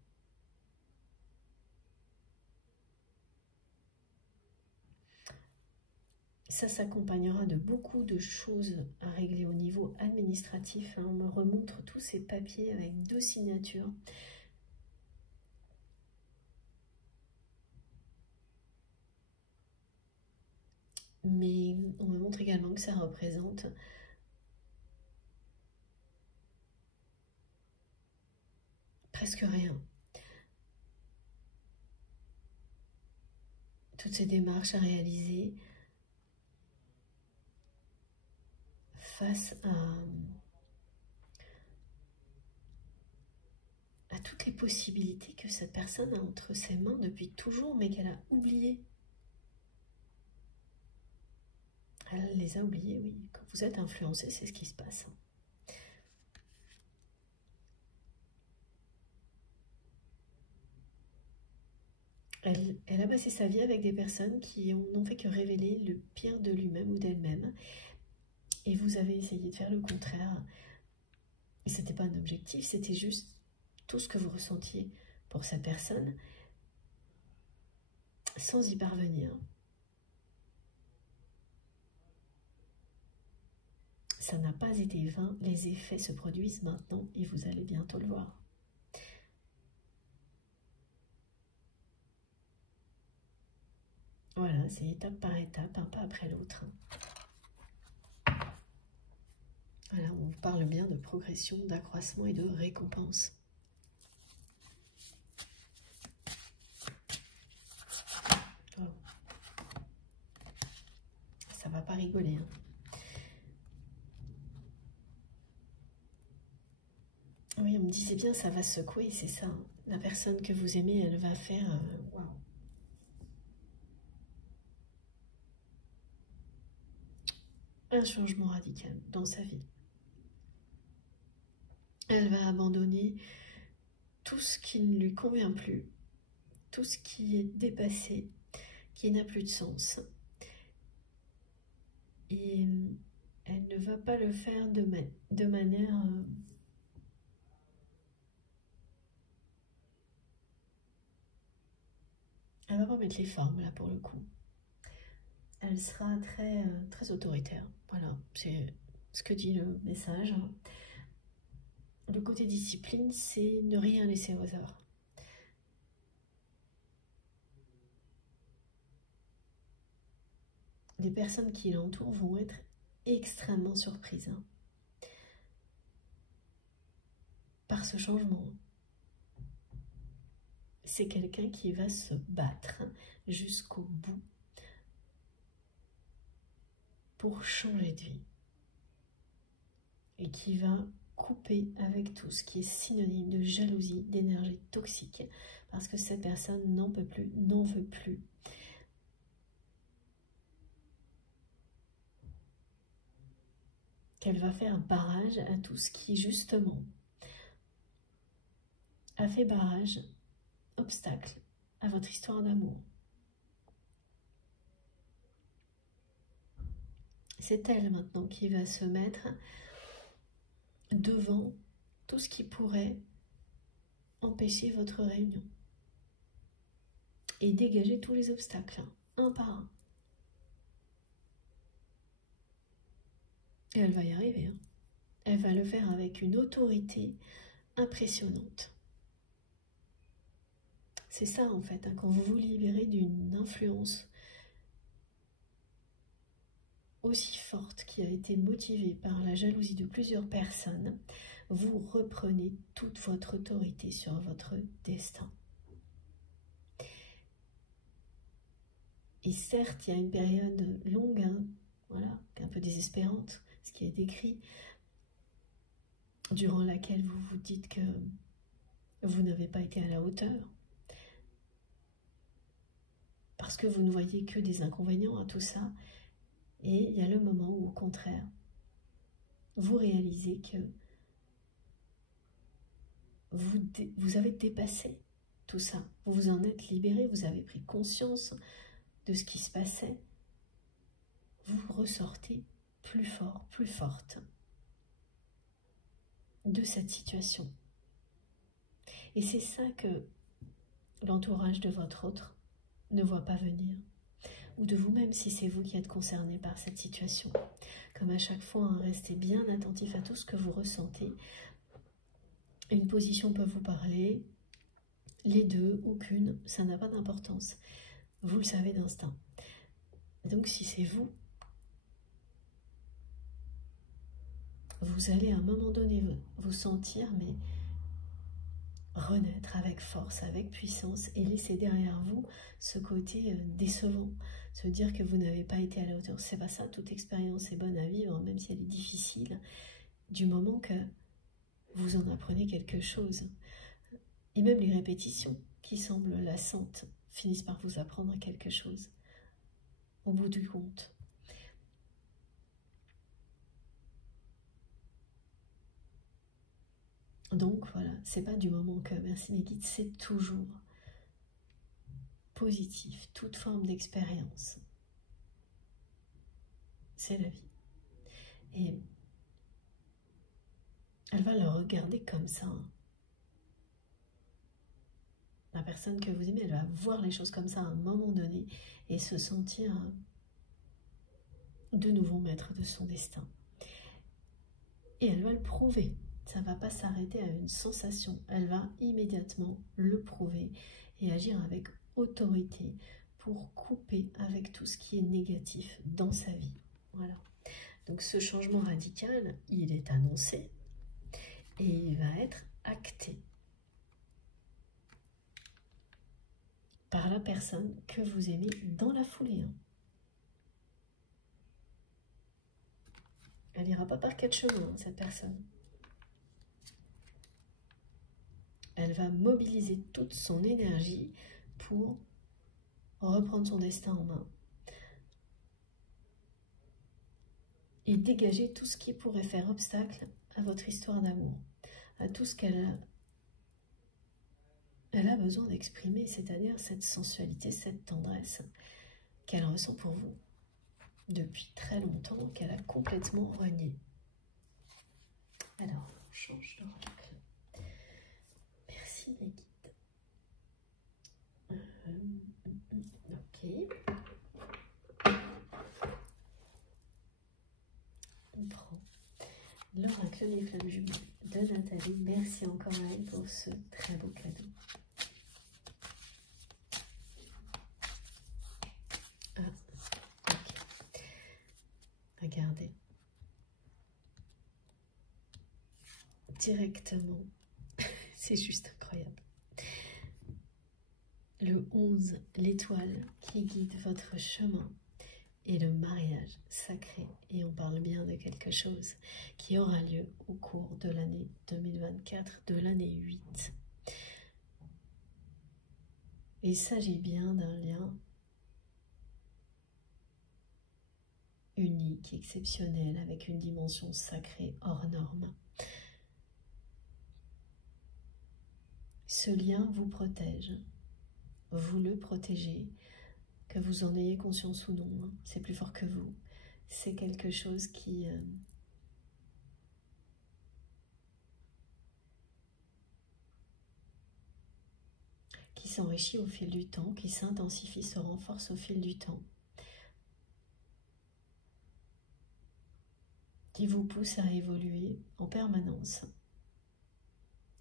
Ça s'accompagnera de beaucoup de choses à régler au niveau administratif. On me remontre tous ces papiers avec 2 signatures. Mais on me montre également que ça représente presque rien. Toutes ces démarches à réaliser face à toutes les possibilités que cette personne a entre ses mains depuis toujours, mais qu'elle a oubliées. Elle les a oubliées, oui. Quand vous êtes influencé, c'est ce qui se passe. Elle a passé sa vie avec des personnes qui n'ont fait que révéler le pire de lui-même ou d'elle-même. Et vous avez essayé de faire le contraire. Et ce n'était pas un objectif, c'était juste tout ce que vous ressentiez pour cette personne sans y parvenir. Ça n'a pas été vain, les effets se produisent maintenant et vous allez bientôt le voir. Voilà, c'est étape par étape, un pas après l'autre. Voilà, on vous parle bien de progression, d'accroissement et de récompense. Oh. Ça va pas rigoler. Hein. Oui, on me disait bien, ça va secouer, c'est ça. La personne que vous aimez, elle va faire... Waouh. Un changement radical dans sa vie. Elle va abandonner tout ce qui ne lui convient plus, tout ce qui est dépassé, qui n'a plus de sens. Et elle ne va pas le faire de manière... Elle va pas mettre les formes là pour le coup. Elle sera très, très autoritaire. Voilà, c'est ce que dit le message. Le côté discipline, c'est ne rien laisser au hasard. Les personnes qui l'entourent vont être extrêmement surprises hein, par ce changement. c'est quelqu'un qui va se battre jusqu'au bout pour changer de vie. Et qui va couper avec tout ce qui est synonyme de jalousie, d'énergie toxique, parce que cette personne n'en peut plus, n'en veut plus. Qu'elle va faire barrage à tout ce qui, justement, a fait barrage, obstacle à votre histoire d'amour. C'est elle maintenant qui va se mettre devant tout ce qui pourrait empêcher votre réunion et dégager tous les obstacles, un par un. Et elle va y arriver. Hein. Elle va le faire avec une autorité impressionnante. C'est ça en fait, hein, quand vous vous libérez d'une influence aussi forte qui a été motivée par la jalousie de plusieurs personnes, vous reprenez toute votre autorité sur votre destin. Et certes, il y a une période longue, hein, voilà, un peu désespérante, ce qui est décrit, durant laquelle vous vous dites que vous n'avez pas été à la hauteur, parce que vous ne voyez que des inconvénients à tout ça, et il y a le moment où, au contraire, vous réalisez que vous avez dépassé tout ça, vous vous en êtes libéré, vous avez pris conscience de ce qui se passait, vous ressortez plus fort, plus forte de cette situation. Et c'est ça que l'entourage de votre autre ne voit pas venir, ou de vous-même si c'est vous qui êtes concerné par cette situation. Comme à chaque fois, hein, restez bien attentif à tout ce que vous ressentez. Une position peut vous parler, les deux, aucune, ça n'a pas d'importance. Vous le savez d'instinct. Donc si c'est vous, vous allez à un moment donné vous sentir, mais renaître avec force, avec puissance et laisser derrière vous ce côté décevant, se dire que vous n'avez pas été à la hauteur. C'est pas ça, toute expérience est bonne à vivre, même si elle est difficile, du moment que vous en apprenez quelque chose. Et même les répétitions qui semblent lassantes finissent par vous apprendre quelque chose, au bout du compte. Donc voilà, c'est pas du moment que, merci mes guides, c'est toujours positif, toute forme d'expérience. C'est la vie. Et elle va le regarder comme ça. La personne que vous aimez, elle va voir les choses comme ça à un moment donné et se sentir de nouveau maître de son destin. Et elle va le prouver. Ça ne va pas s'arrêter à une sensation. Elle va immédiatement le prouver et agir avec autorité pour couper avec tout ce qui est négatif dans sa vie. Voilà. Donc ce changement radical, il est annoncé et il va être acté par la personne que vous aimez dans la foulée. Elle n'ira pas par quatre chemins, cette personne. Elle va mobiliser toute son énergie pour reprendre son destin en main et dégager tout ce qui pourrait faire obstacle à votre histoire d'amour, à tout ce qu'elle a besoin d'exprimer, c'est-à-dire cette sensualité, cette tendresse qu'elle ressent pour vous depuis très longtemps, qu'elle a complètement renié. Alors, on change d'oracle. Merci les guides. Ok. On prend l'oracle des flammes jumelles de Nathalie. Merci encore à elle pour ce très beau cadeau. Ah, ok. Regardez. Directement. C'est juste incroyable. le 11, l'étoile qui guide votre chemin, et le mariage sacré. Et on parle bien de quelque chose qui aura lieu au cours de l'année 2024, de l'année 8. Il s'agit bien d'un lien unique, exceptionnel, avec une dimension sacrée hors norme. Ce lien vous protège, vous le protégez, que vous en ayez conscience ou non, hein, c'est plus fort que vous. C'est quelque chose qui s'enrichit au fil du temps, qui s'intensifie, se renforce au fil du temps, qui vous pousse à évoluer en permanence,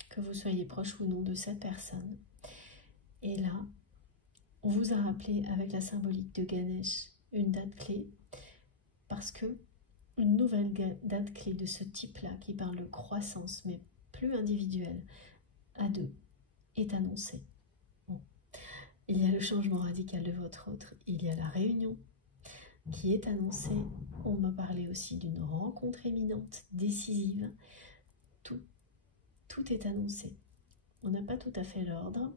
que vous soyez proche ou non de cette personne. Et là, on vous a rappelé avec la symbolique de Ganesh une date clé, parce que une nouvelle date clé de ce type-là, qui parle de croissance, mais plus individuelle, à deux, est annoncée. Bon. Il y a le changement radical de votre autre, il y a la réunion qui est annoncée. On m'a parlé aussi d'une rencontre éminente, décisive. Tout est annoncé. On n'a pas tout à fait l'ordre,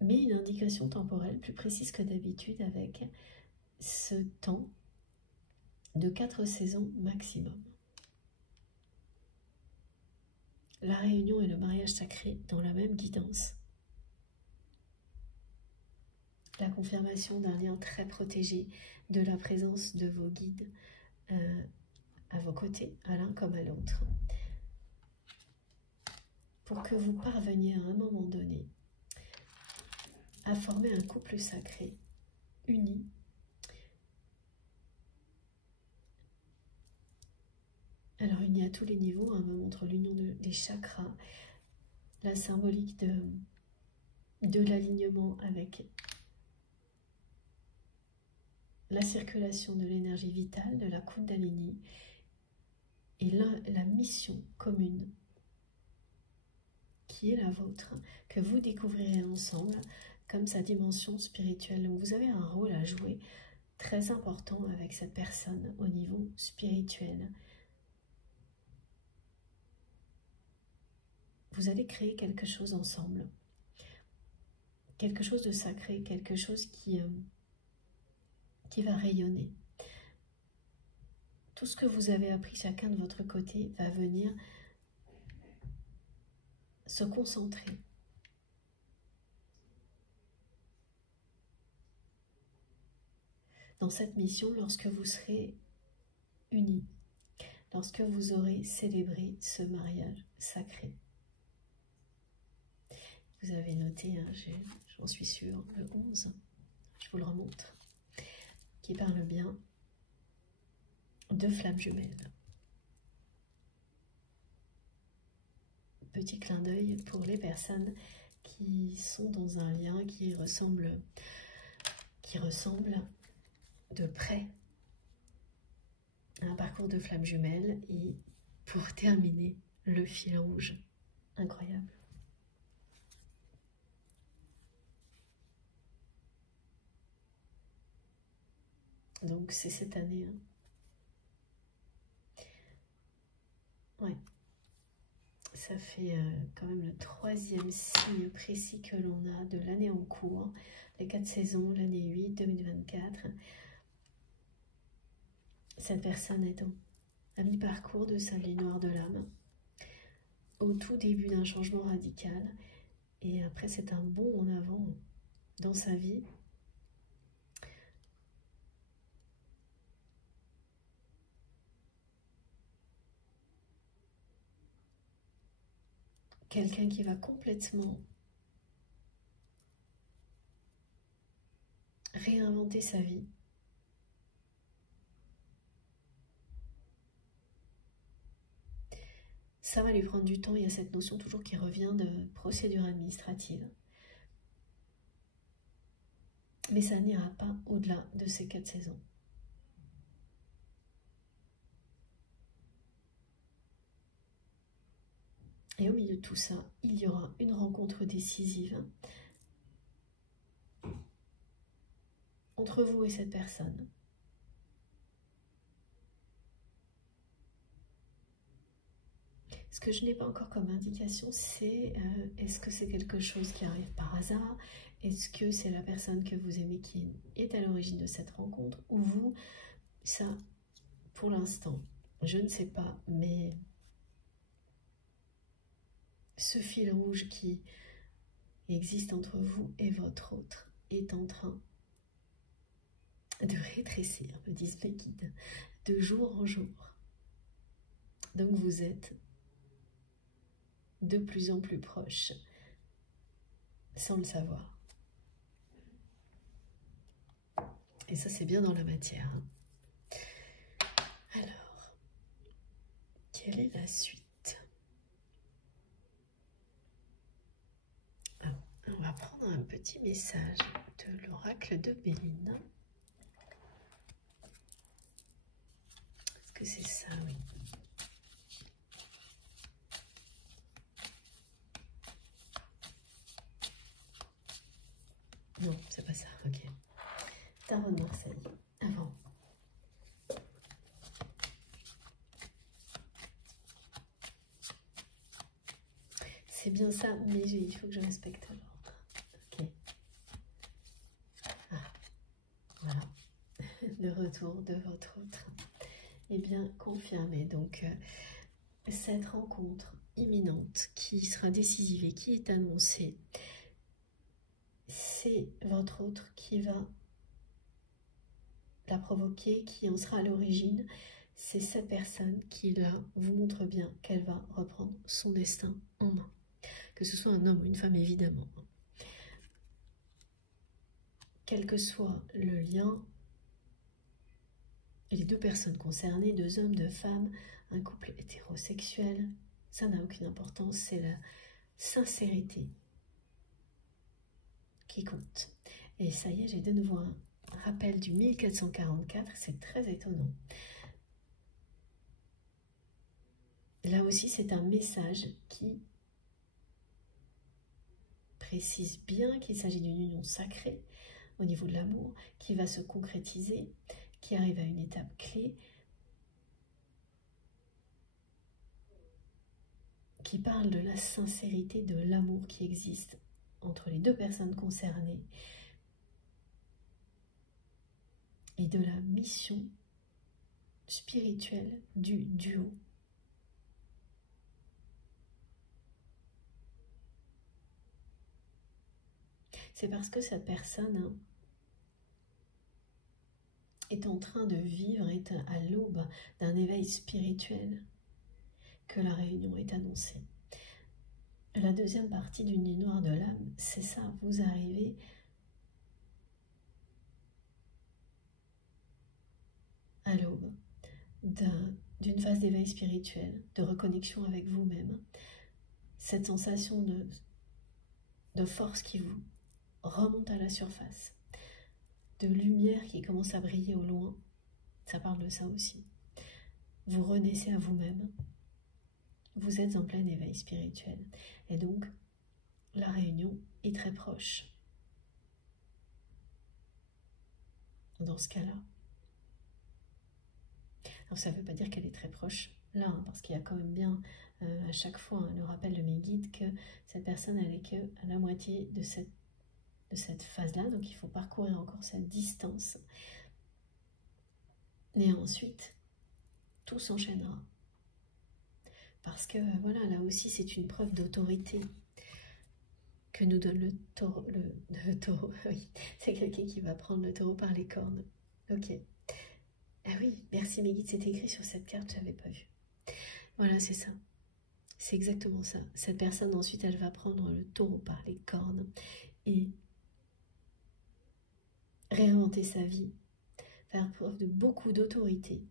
mais une indication temporelle plus précise que d'habitude avec ce temps de 4 saisons maximum. La réunion et le mariage sacré dans la même guidance. La confirmation d'un lien très protégé, de la présence de vos guides à vos côtés, à l'un comme à l'autre, pour que vous parveniez à un moment donné à former un couple sacré, uni, alors uni à tous les niveaux. On me montre l'union des chakras, la symbolique de l'alignement avec la circulation de l'énergie vitale, de la Kundalini, et la mission commune qui est la vôtre, que vous découvrirez ensemble comme sa dimension spirituelle. Donc vous avez un rôle à jouer très important avec cette personne au niveau spirituel. Vous allez créer quelque chose ensemble, quelque chose de sacré, quelque chose qui va rayonner. Tout ce que vous avez appris chacun de votre côté va venir se concentrer dans cette mission lorsque vous serez unis, lorsque vous aurez célébré ce mariage sacré. Vous avez noté, hein, j'en suis sûre, le 11, je vous le remontre, qui parle bien de flammes jumelles. Petit clin d'œil pour les personnes qui sont dans un lien qui ressemble de près à un parcours de flammes jumelles. Et pour terminer, le fil rouge, incroyable. Donc c'est cette année. Hein. Ouais. Ça fait quand même le 3e signe précis que l'on a de l'année en cours. Les 4 saisons, l'année 8, 2024. Cette personne est à mi-parcours de sa vie noire de l'âme, au tout début d'un changement radical. Et après, c'est un bond en avant dans sa vie. Quelqu'un qui va complètement réinventer sa vie. Ça va lui prendre du temps. Il y a cette notion toujours qui revient de procédure administrative. Mais ça n'ira pas au-delà de ces 4 saisons. Et au milieu de tout ça, il y aura une rencontre décisive entre vous et cette personne. Ce que je n'ai pas encore comme indication, c'est est-ce que c'est quelque chose qui arrive par hasard? Est-ce que c'est la personne que vous aimez qui est à l'origine de cette rencontre? Ou vous? Ça, pour l'instant, je ne sais pas, mais ce fil rouge qui existe entre vous et votre autre est en train de rétrécir, me disent mes guides, de jour en jour. Donc vous êtes de plus en plus proches, sans le savoir. Et ça, c'est bien dans la matière. Alors, quelle est la suite? Alors, on va prendre un petit message de l'oracle de Béline. Est-ce que c'est ça? Oui. Non, c'est pas ça, ok. Tarot de Marseille, avant. C'est bien ça, mais il faut que je respecte l'ordre. Ok. Ah, voilà. Le retour de votre autre est bien confirmé. Donc, cette rencontre imminente qui sera décisive et qui est annoncée, c'est votre autre qui va la provoquer, qui en sera à l'origine. C'est cette personne qui, là, vous montre bien qu'elle va reprendre son destin en main. Que ce soit un homme ou une femme, évidemment. Quel que soit le lien, et les deux personnes concernées, deux hommes, deux femmes, un couple hétérosexuel, ça n'a aucune importance, c'est la sincérité qui compte. Et ça y est, j'ai de nouveau un rappel du 1444, c'est très étonnant. Là aussi, c'est un message qui précise bien qu'il s'agit d'une union sacrée au niveau de l'amour, qui va se concrétiser, qui arrive à une étape clé, qui parle de la sincérité, de l'amour qui existe entre les deux personnes concernées et de la mission spirituelle du duo. C'est parce que cette personne est en train de vivre, est à l'aube d'un éveil spirituel que la réunion est annoncée. La deuxième partie du nid noir de l'âme, c'est ça, vous arrivez à l'aube d'une phase d'éveil spirituel, de reconnexion avec vous-même, cette sensation de force qui vous remonte à la surface, de lumière qui commence à briller au loin, ça parle de ça aussi. Vous renaissez à vous-même, vous êtes en plein éveil spirituel, et donc la réunion est très proche. Dans ce cas-là, alors ça ne veut pas dire qu'elle est très proche là, hein, parce qu'il y a quand même bien à chaque fois le rappel de mes guides que cette personne elle est que à la moitié de cette phase-là, donc il faut parcourir encore cette distance. Et ensuite, tout s'enchaînera. Parce que voilà, là aussi c'est une preuve d'autorité que nous donne le taureau. Le taureau, oui, c'est quelqu'un qui va prendre le taureau par les cornes. Ok. Ah oui, merci mes guides, c'est écrit sur cette carte, je n'avais pas vu. Voilà, c'est ça. C'est exactement ça. Cette personne, ensuite, elle va prendre le taureau par les cornes et réinventer sa vie, faire preuve de beaucoup d'autorité.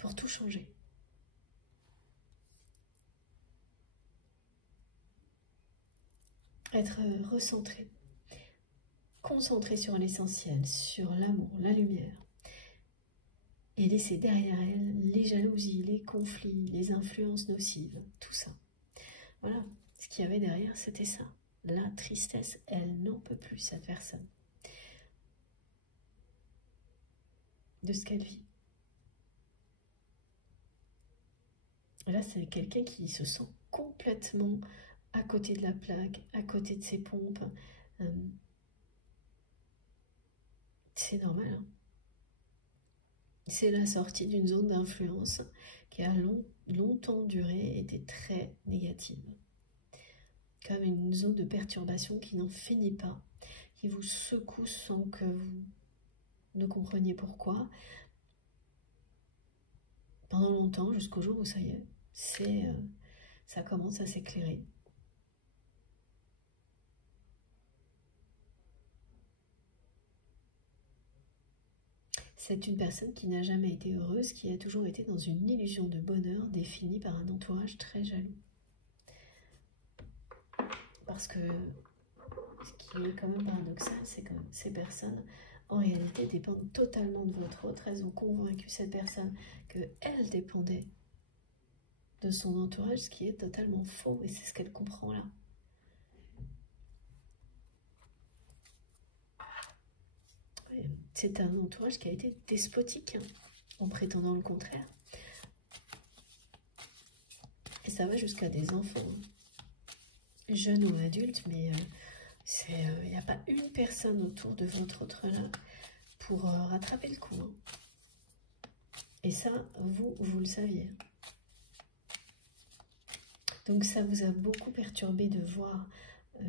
Pour tout changer. Être recentré, concentré sur l'essentiel, sur l'amour, la lumière, et laisser derrière elle les jalousies, les conflits, les influences nocives, tout ça. Voilà, ce qu'il y avait derrière, c'était ça. La tristesse, elle n'en peut plus, cette personne, de ce qu'elle vit. Là, c'est quelqu'un qui se sent complètement à côté de la plaque, à côté de ses pompes. C'est normal, hein. C'est la sortie d'une zone d'influence qui a longtemps duré et était très négative. Comme une zone de perturbation qui n'en finit pas, qui vous secoue sans que vous ne compreniez pourquoi, pendant longtemps, jusqu'au jour où ça y est, ça commence à s'éclairer. C'est une personne qui n'a jamais été heureuse, qui a toujours été dans une illusion de bonheur définie par un entourage très jaloux. Parce que ce qui est quand même paradoxal, c'est que ces personnes, en réalité, dépendent totalement de votre autre. Elles ont convaincu cette personne qu'elle dépendait de son entourage, ce qui est totalement faux, et c'est ce qu'elle comprend là. C'est un entourage qui a été despotique, hein, en prétendant le contraire. Et ça va jusqu'à des enfants, hein, jeunes ou adultes, mais il n'y a pas une personne autour de votre autre là pour rattraper le coup, hein. Et ça, vous le saviez. Donc ça vous a beaucoup perturbé de voir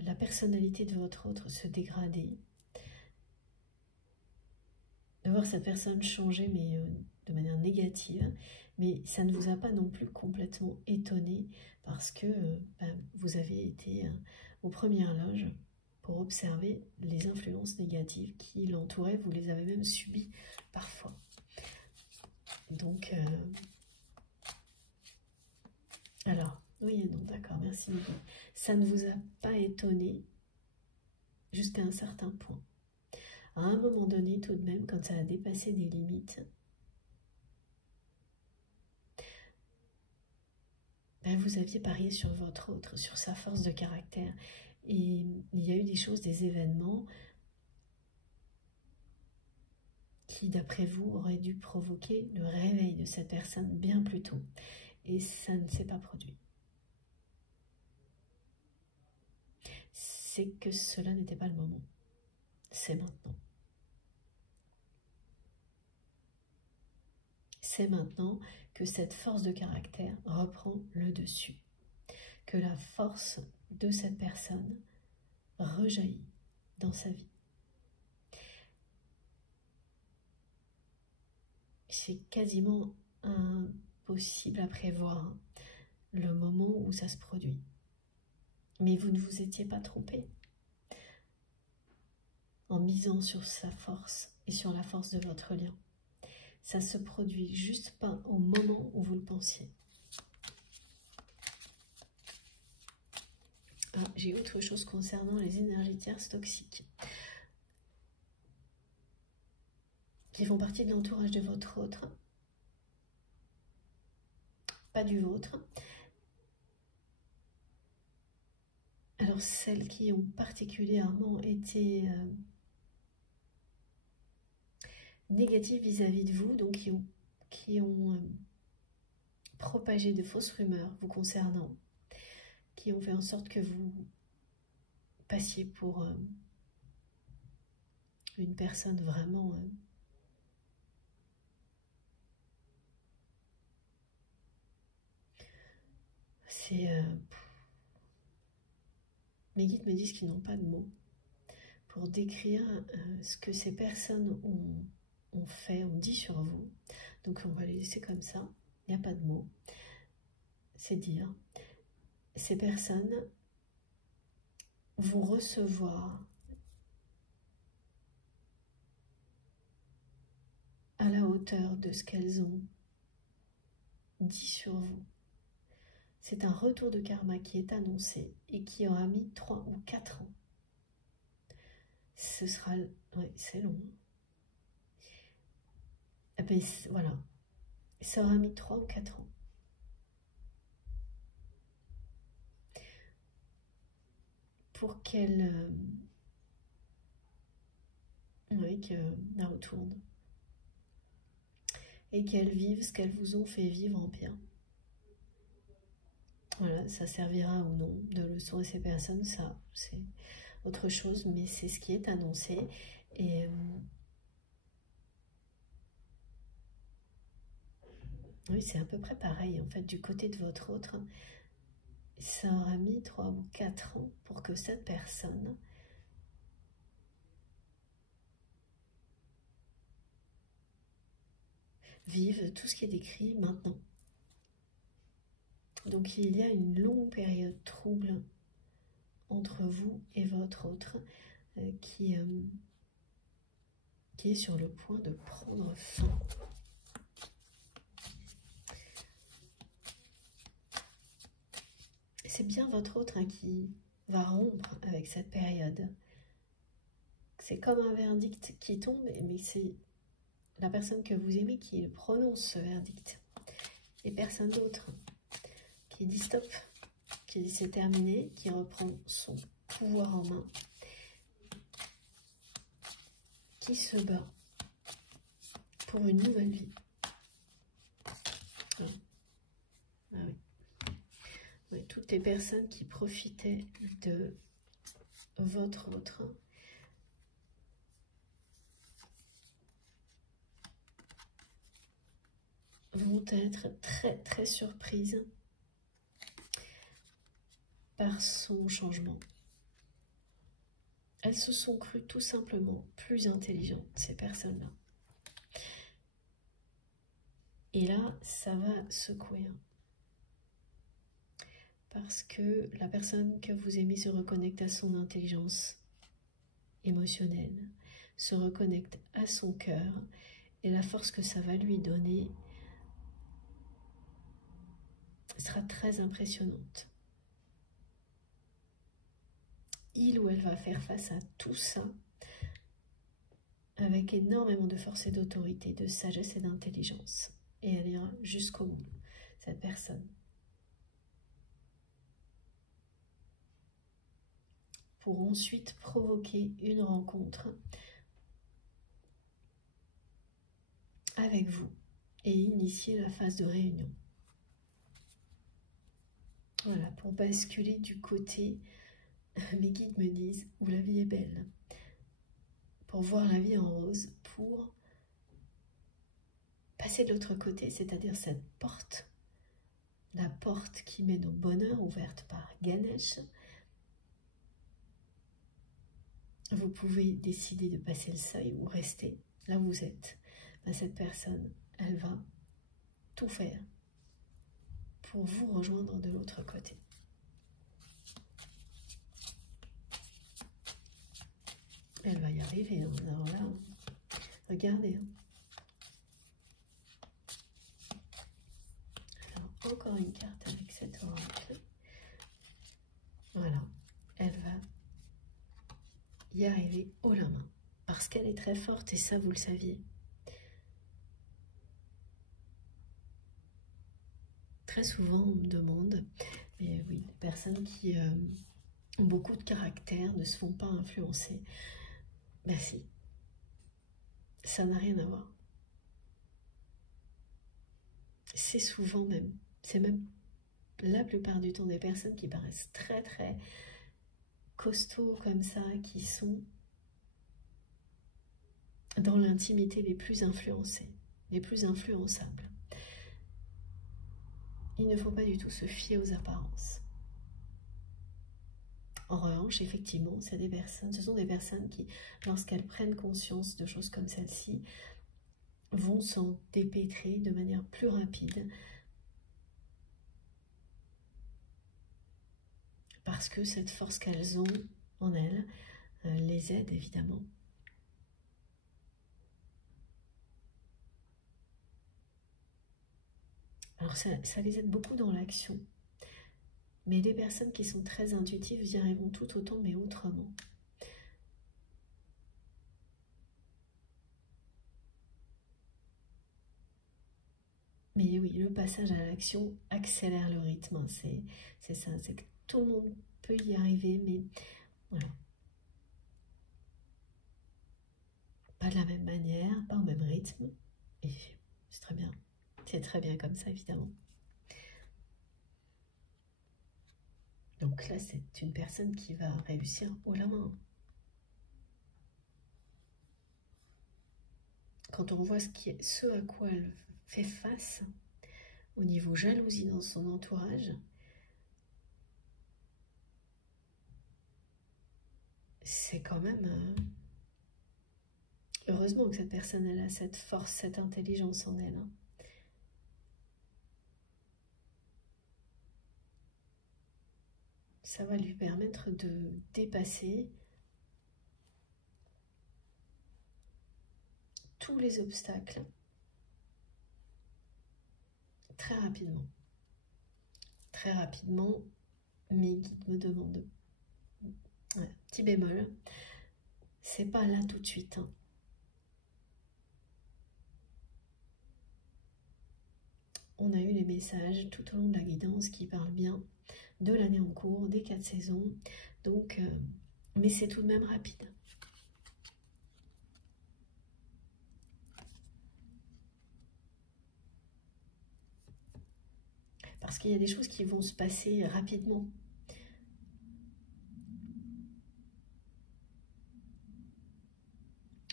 la personnalité de votre autre se dégrader, de voir cette personne changer, mais de manière négative. Mais ça ne vous a pas non plus complètement étonné, parce que vous avez été aux premières loges pour observer les influences négatives qui l'entouraient. Vous les avez même subies parfois. Donc, alors, oui et non, d'accord, merci beaucoup. Ça ne vous a pas étonné jusqu'à un certain point. À un moment donné, tout de même, quand ça a dépassé des limites, vous aviez parié sur votre autre, sur sa force de caractère. Et il y a eu des choses, des événements qui, d'après vous, auraient dû provoquer le réveil de cette personne bien plus tôt. Et ça ne s'est pas produit. C'est que cela n'était pas le moment. C'est maintenant. C'est maintenant que cette force de caractère reprend le dessus. Que la force de cette personne rejaillit dans sa vie. C'est quasiment impossible à prévoir le moment où ça se produit. Mais vous ne vous étiez pas trompé en misant sur sa force et sur la force de votre lien. Ça se produit juste pas au moment où vous le pensiez. Ah, j'ai autre chose concernant les énergies tierces toxiques qui font partie de l'entourage de votre autre, pas du vôtre. Alors celles qui ont particulièrement été négatives vis-à-vis de vous, donc qui ont propagé de fausses rumeurs vous concernant, qui ont fait en sorte que vous passiez pour une personne vraiment mes guides me disent qu'ils n'ont pas de mots pour décrire ce que ces personnes ont fait, ont dit sur vous. Donc on va les laisser comme ça, il n'y a pas de mots. C'est dire, ces personnes vont recevoir à la hauteur de ce qu'elles ont dit sur vous. C'est un retour de karma qui est annoncé et qui aura mis 3 ou 4 ans. Ce sera... Oui, c'est long. Et bien, voilà. Ça aura mis 3 ou 4 ans. pour qu'elle la retourne. Et qu'elles vivent ce qu'elles vous ont fait vivre en bien. Voilà, ça servira ou non de leçon à ces personnes, ça c'est autre chose, mais c'est ce qui est annoncé. Et oui, c'est à peu près pareil en fait du côté de votre autre. Ça aura mis 3 ou 4 ans pour que cette personne vive tout ce qui est décrit maintenant. Donc il y a une longue période trouble entre vous et votre autre qui est sur le point de prendre fin. C'est bien votre autre qui va rompre avec cette période. C'est comme un verdict qui tombe, mais c'est la personne que vous aimez qui prononce ce verdict. Et personne d'autre qui dit stop, qui dit c'est terminé, qui reprend son pouvoir en main, qui se bat pour une nouvelle vie. Ah, ah oui. Oui, toutes les personnes qui profitaient de votre autre vont être très très surprises par son changement. Elles se sont crues tout simplement plus intelligentes, ces personnes-là. Et là, ça va secouer. Parce que la personne que vous aimez se reconnecte à son intelligence émotionnelle, se reconnecte à son cœur, et la force que ça va lui donner sera très impressionnante. Il ou elle va faire face à tout ça avec énormément de force et d'autorité, de sagesse et d'intelligence. Et elle ira jusqu'au bout, cette personne. Pour ensuite provoquer une rencontre avec vous et initier la phase de réunion. Voilà, pour basculer du côté, mes guides me disent, où la vie est belle. Pour voir la vie en rose, pour passer de l'autre côté, c'est-à-dire cette porte, la porte qui mène au bonheur, ouverte par Ganesh. Vous pouvez décider de passer le seuil ou rester là où vous êtes. Ben, cette personne, elle va tout faire pour vous rejoindre de l'autre côté. Elle va y arriver, hein. Alors là, regardez. Hein. Alors, encore une carte avec cet oracle. Voilà, elle va y arriver haut la main, parce qu'elle est très forte, et ça, vous le saviez. Très souvent, on me demande, mais oui, les personnes qui ont beaucoup de caractère ne se font pas influencer. Ben si, ça n'a rien à voir. C'est souvent même, c'est même la plupart du temps des personnes qui paraissent très très costauds comme ça, qui sont dans l'intimité les plus influencées, les plus influençables. Il ne faut pas du tout se fier aux apparences. En revanche, effectivement, ce sont des personnes qui, lorsqu'elles prennent conscience de choses comme celle-ci, vont s'en dépêtrer de manière plus rapide parce que cette force qu'elles ont en elles les aide évidemment. Alors ça les aide beaucoup dans l'action, mais les personnes qui sont très intuitives y arriveront tout autant mais autrement. Mais oui, le passage à l'action accélère le rythme, c'est ça, c'est que tout le monde peut y arriver, mais Voilà. Pas de la même manière, pas au même rythme. Et c'est très bien. C'est très bien comme ça, évidemment. Donc là, c'est une personne qui va réussir haut la main. Quand on voit ce à quoi elle fait face, au niveau jalousie dans son entourage, c'est quand même... heureusement que cette personne, elle a cette force, cette intelligence en elle. Hein. Ça va lui permettre de dépasser tous les obstacles très rapidement. Très rapidement, mes guides me demandent, ouais, petit bémol, c'est pas là tout de suite. Hein. On a eu les messages tout au long de la guidance qui parlent bien de l'année en cours, des 4 saisons, donc, mais c'est tout de même rapide. Parce qu'il y a des choses qui vont se passer rapidement.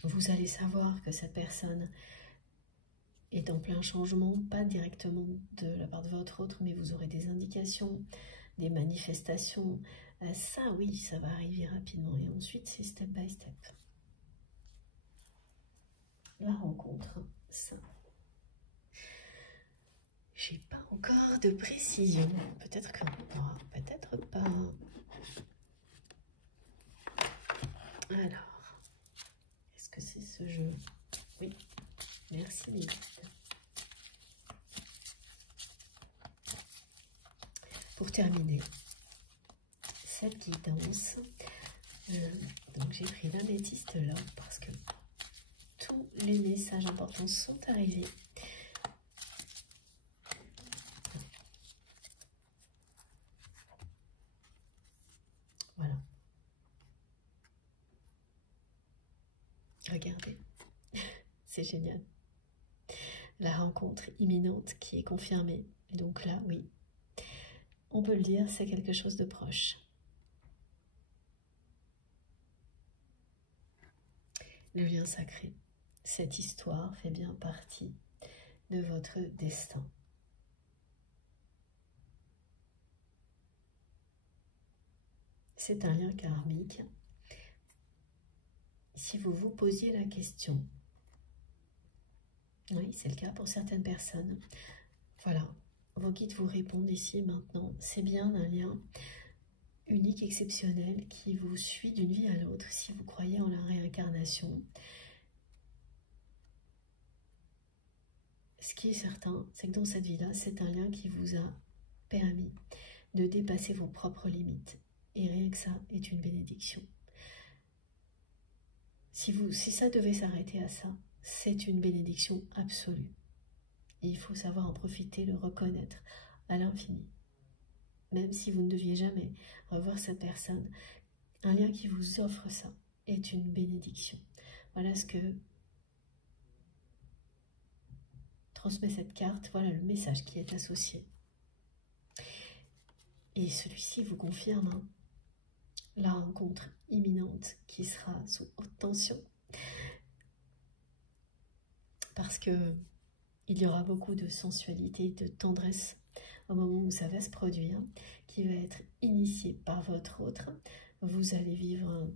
Vous allez savoir que cette personne est en plein changement, pas directement de la part de votre autre, mais vous aurez des indications, des manifestations. Ça, oui, ça va arriver rapidement. Et ensuite, c'est step by step. La rencontre, ça. J'ai pas encore de précision. Peut-être qu'on aura, peut-être pas. Alors, est-ce que c'est ce jeu? Oui. Merci, les guides. Pour terminer cette guidance, donc j'ai pris l'améthyste là parce que tous les messages importants sont arrivés. Voilà. Regardez, c'est génial. La rencontre imminente qui est confirmée. Donc là, oui, on peut le dire, c'est quelque chose de proche. Le lien sacré, cette histoire fait bien partie de votre destin. C'est un lien karmique. Si vous vous posiez la question, oui, c'est le cas pour certaines personnes. Voilà, vos guides vous répondent ici et maintenant. C'est bien un lien unique, exceptionnel, qui vous suit d'une vie à l'autre si vous croyez en la réincarnation. Ce qui est certain, c'est que dans cette vie-là, c'est un lien qui vous a permis de dépasser vos propres limites. Et rien que ça est une bénédiction. Si ça devait s'arrêter à ça, c'est une bénédiction absolue. Et il faut savoir en profiter, le reconnaître à l'infini. Même si vous ne deviez jamais revoir cette personne, un lien qui vous offre ça est une bénédiction. Voilà ce que transmet cette carte, voilà le message qui est associé. Et celui-ci vous confirme hein, la rencontre imminente qui sera sous haute tension. Parce que il y aura beaucoup de sensualité, de tendresse au moment où ça va se produire, qui va être initié par votre autre. Vous allez vivre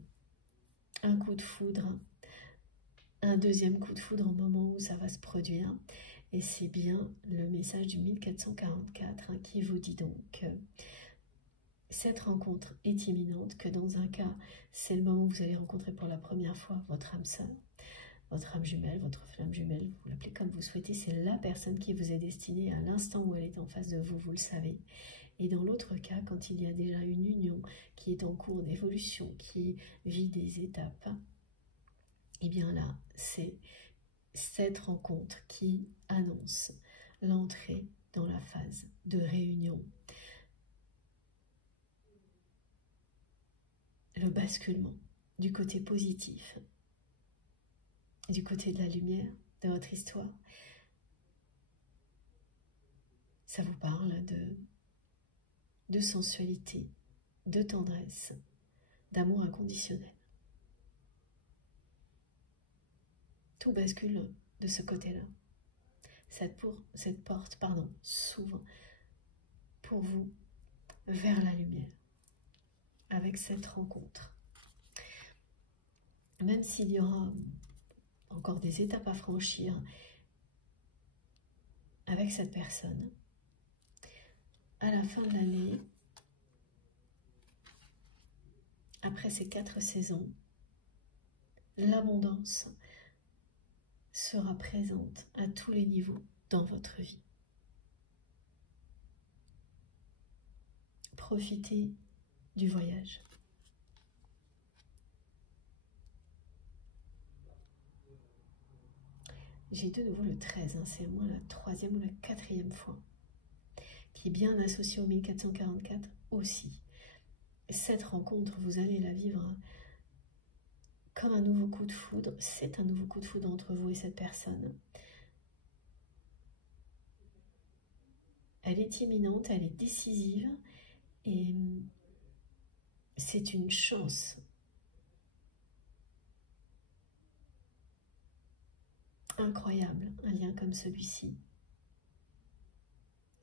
un coup de foudre, un deuxième coup de foudre au moment où ça va se produire. Et c'est bien le message du 1444 hein, qui vous dit donc que cette rencontre est imminente, que dans un cas, c'est le moment où vous allez rencontrer pour la première fois votre âme sœur, votre âme jumelle, votre flamme jumelle, vous l'appelez comme vous souhaitez, c'est la personne qui vous est destinée à l'instant où elle est en face de vous, vous le savez. Et dans l'autre cas, quand il y a déjà une union qui est en cours d'évolution, qui vit des étapes, et bien là, c'est cette rencontre qui annonce l'entrée dans la phase de réunion. le basculement du côté positif, du côté de la lumière de votre histoire. Ça vous parle de sensualité, de tendresse, d'amour inconditionnel. Tout bascule de ce côté-là. Cette porte s'ouvre pour vous vers la lumière avec cette rencontre. Même s'il y aura encore des étapes à franchir avec cette personne, à la fin de l'année, après ces 4 saisons, l'abondance sera présente à tous les niveaux dans votre vie. Profitez du voyage. J'ai de nouveau le 13, c'est au moins la 3e ou la 4e fois, qui est bien associé au 1444 aussi. Cette rencontre, vous allez la vivre comme un nouveau coup de foudre. C'est un nouveau coup de foudre entre vous et cette personne. Elle est imminente, elle est décisive et c'est une chance incroyable, un lien comme celui-ci.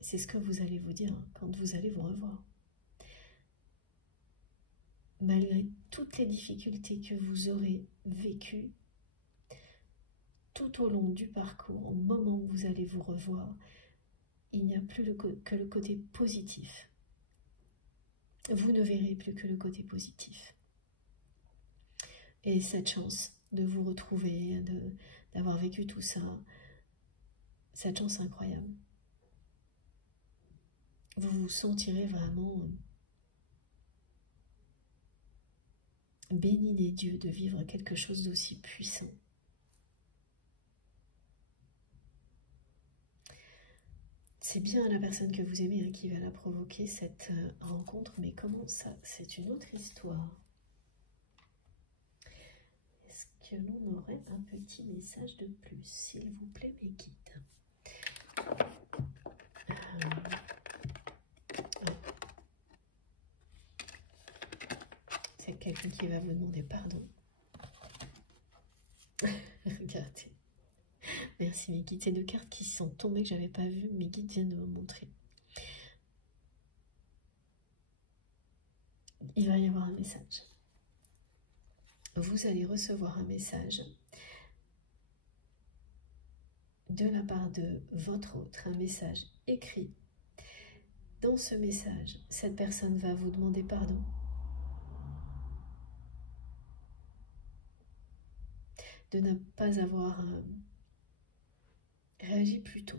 C'est ce que vous allez vous dire quand vous allez vous revoir. Malgré toutes les difficultés que vous aurez vécues tout au long du parcours, au moment où vous allez vous revoir, il n'y a plus que le côté positif. Vous ne verrez plus que le côté positif. Et cette chance de vous retrouver, d'avoir vécu tout ça, cette chance incroyable. Vous vous sentirez vraiment béni des dieux de vivre quelque chose d'aussi puissant. C'est bien la personne que vous aimez qui va la provoquer, cette rencontre, mais comment ça? C'est une autre histoire. Est-ce que l'on aurait un petit message de plus, s'il vous plaît, mes guides? C'est quelqu'un qui va vous demander pardon. Regardez. Merci mes guides. C'est 2 cartes qui sont tombées que j'avais pas vues. Mes guides viennent de me montrer. Il va y avoir un message. Vous allez recevoir un message de la part de votre autre, un message écrit. Dans ce message, cette personne va vous demander pardon. De ne pas avoir réagi plus tôt.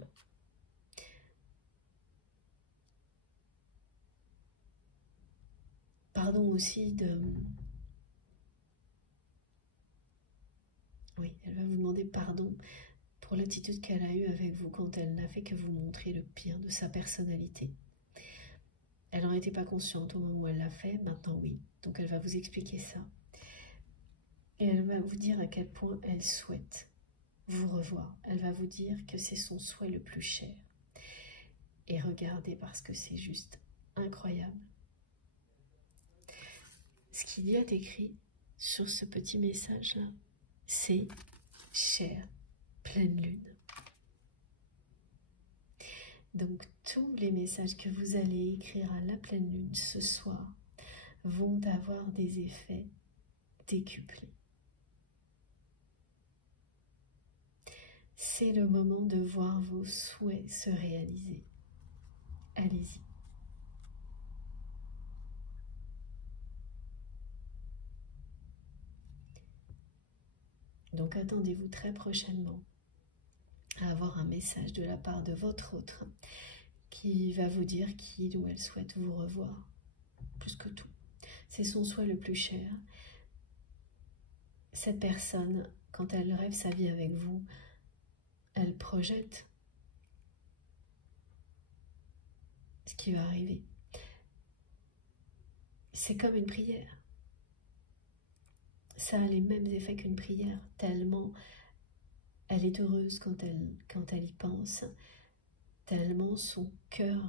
Pardon aussi de... Oui, elle va vous demander pardon pour l'attitude qu'elle a eue avec vous quand elle n'a fait que vous montrer le pire de sa personnalité. Elle n'en était pas consciente au moment où elle l'a fait, maintenant oui. Donc elle va vous expliquer ça. Et elle va vous dire à quel point elle souhaite vous revoir. Elle va vous dire que c'est son souhait le plus cher. Et regardez, parce que c'est juste incroyable. Ce qu'il y a écrit sur ce petit message-là, c'est « chère pleine lune ». Donc tous les messages que vous allez écrire à la pleine lune ce soir vont avoir des effets décuplés. C'est le moment de voir vos souhaits se réaliser. Allez-y. Donc attendez-vous très prochainement à avoir un message de la part de votre autre qui va vous dire qu'il ou elle souhaite vous revoir. Plus que tout. C'est son souhait le plus cher. Cette personne, quand elle rêve sa vie avec vous, elle projette ce qui va arriver. C'est comme une prière. ça a les mêmes effets qu'une prière, tellement elle est heureuse quand elle y pense, tellement son cœur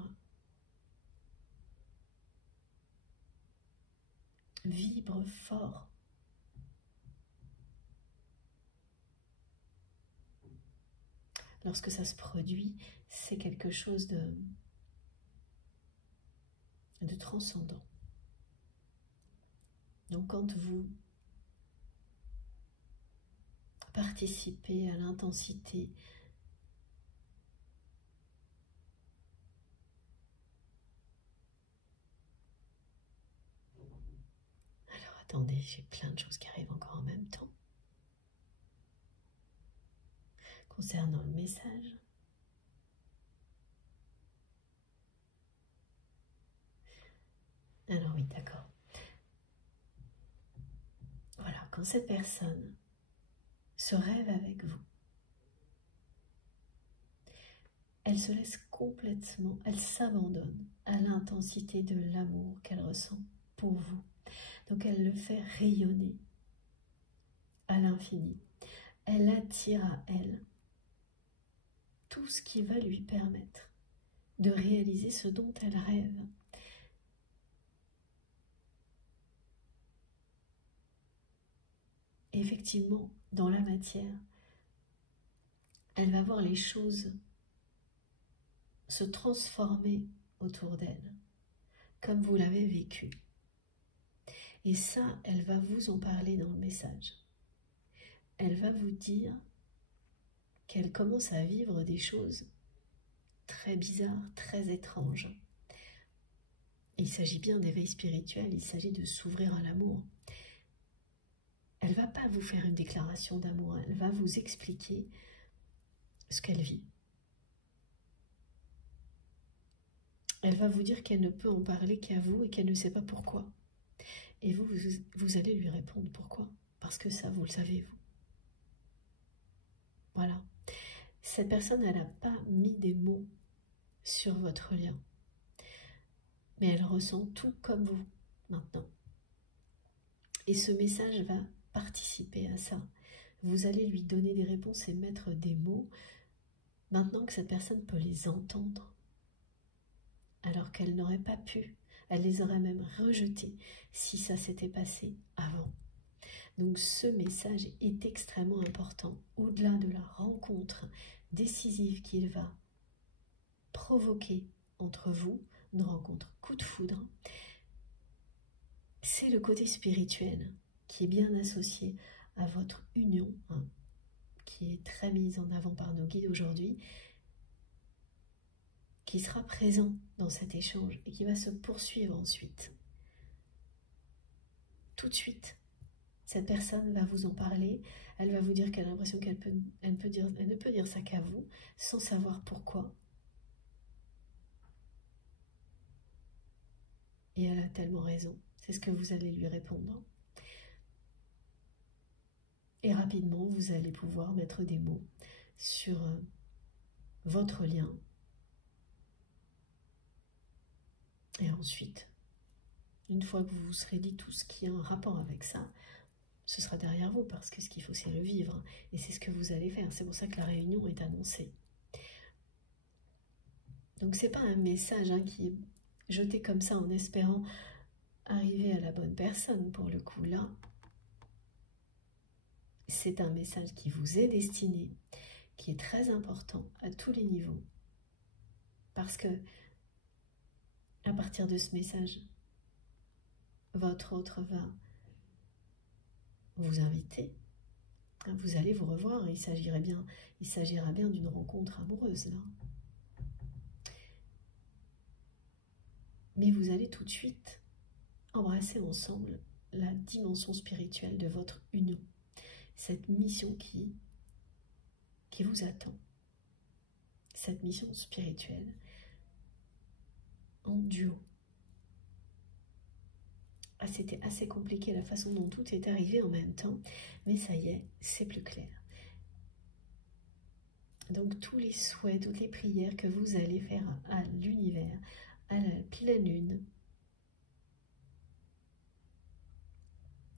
vibre fort. Lorsque ça se produit, c'est quelque chose de transcendant. Donc quand vous participez à l'intensité alors attendez, j'ai plein de choses qui arrivent encore en même temps. Concernant le message, alors oui, d'accord. Voilà, quand cette personne se rêve avec vous, elle se laisse complètement, elle s'abandonne à l'intensité de l'amour qu'elle ressent pour vous. Donc elle le fait rayonner à l'infini. Elle attire à elle tout ce qui va lui permettre de réaliser ce dont elle rêve. Et effectivement, dans la matière, elle va voir les choses se transformer autour d'elle, comme vous l'avez vécu. Et ça, elle va vous en parler dans le message. Elle va vous dire qu'elle commence à vivre des choses très bizarres, très étranges. Il s'agit bien d'éveil spirituel, il s'agit de s'ouvrir à l'amour. Elle ne va pas vous faire une déclaration d'amour, elle va vous expliquer ce qu'elle vit. Elle va vous dire qu'elle ne peut en parler qu'à vous et qu'elle ne sait pas pourquoi. Et vous allez lui répondre pourquoi. Parce que ça, vous le savez, vous. Voilà. Cette personne, elle n'a pas mis des mots sur votre lien. Mais elle ressent tout comme vous, maintenant. Et ce message va participer à ça. Vous allez lui donner des réponses et mettre des mots, maintenant que cette personne peut les entendre, alors qu'elle n'aurait pas pu. Elle les aurait même rejetés si ça s'était passé avant. Donc ce message est extrêmement important, au-delà de la rencontre décisive qu'il va provoquer entre vous, une rencontre coup de foudre. C'est le côté spirituel qui est bien associé à votre union, qui est très mise en avant par nos guides aujourd'hui, qui sera présent dans cet échange et qui va se poursuivre ensuite. Tout de suite, cette personne va vous en parler, elle va vous dire qu'elle a l'impression qu'elle ne peut dire ça qu'à vous, sans savoir pourquoi. Et elle a tellement raison, c'est ce que vous allez lui répondre. Et rapidement, vous allez pouvoir mettre des mots sur votre lien. Et ensuite, une fois que vous vous serez dit tout ce qui a un rapport avec ça, ce sera derrière vous, parce que ce qu'il faut, c'est le vivre. Et c'est ce que vous allez faire. C'est pour ça que la réunion est annoncée. Donc, ce n'est pas un message qui est jeté comme ça en espérant arriver à la bonne personne. Pour le coup, là, c'est un message qui vous est destiné, qui est très important à tous les niveaux. Parce que, à partir de ce message, votre autre va vous inviter. Vous allez vous revoir. Il s'agira bien d'une rencontre amoureuse, là. Mais vous allez tout de suite embrasser ensemble la dimension spirituelle de votre union. Cette mission qui vous attend. Cette mission spirituelle en duo. C'était assez compliqué la façon dont tout est arrivé en même temps, mais ça y est, c'est plus clair. Donc tous les souhaits, toutes les prières que vous allez faire à l'univers, à la pleine lune,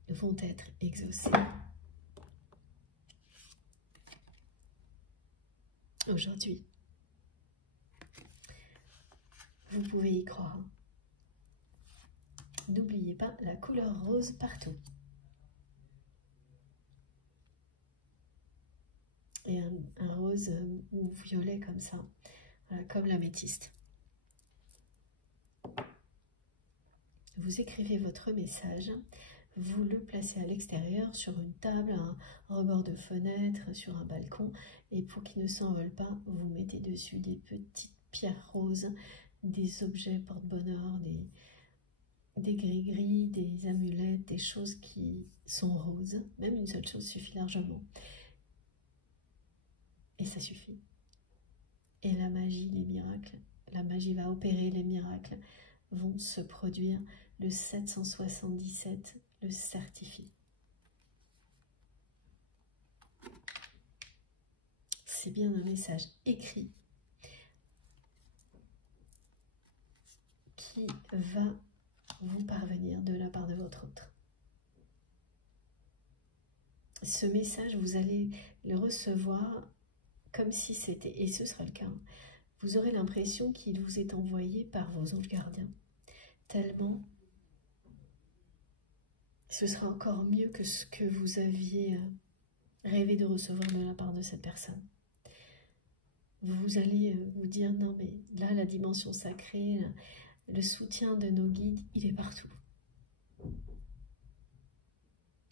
vont être exaucées. Aujourd'hui, vous pouvez y croire. N'oubliez pas la couleur rose partout. Et un rose ou violet comme ça, voilà, comme l'améthyste. Vous écrivez votre message, vous le placez à l'extérieur sur une table, un rebord de fenêtre, sur un balcon, et pour qu'il ne s'envole pas, vous mettez dessus des petites pierres roses, des objets porte-bonheur, des gris-gris, des amulettes, des choses qui sont roses. Même une seule chose suffit largement. Et ça suffit. Et la magie, les miracles, la magie va opérer, les miracles vont se produire. Le 777 le certifie. C'est bien un message écrit qui va vous parvenir de la part de votre autre. Ce message, vous allez le recevoir comme si c'était, et ce sera le cas, vous aurez l'impression qu'il vous est envoyé par vos anges gardiens. Tellement, ce sera encore mieux que ce que vous aviez rêvé de recevoir de la part de cette personne. Vous allez vous dire, non mais là, la dimension sacrée, le soutien de nos guides, il est partout.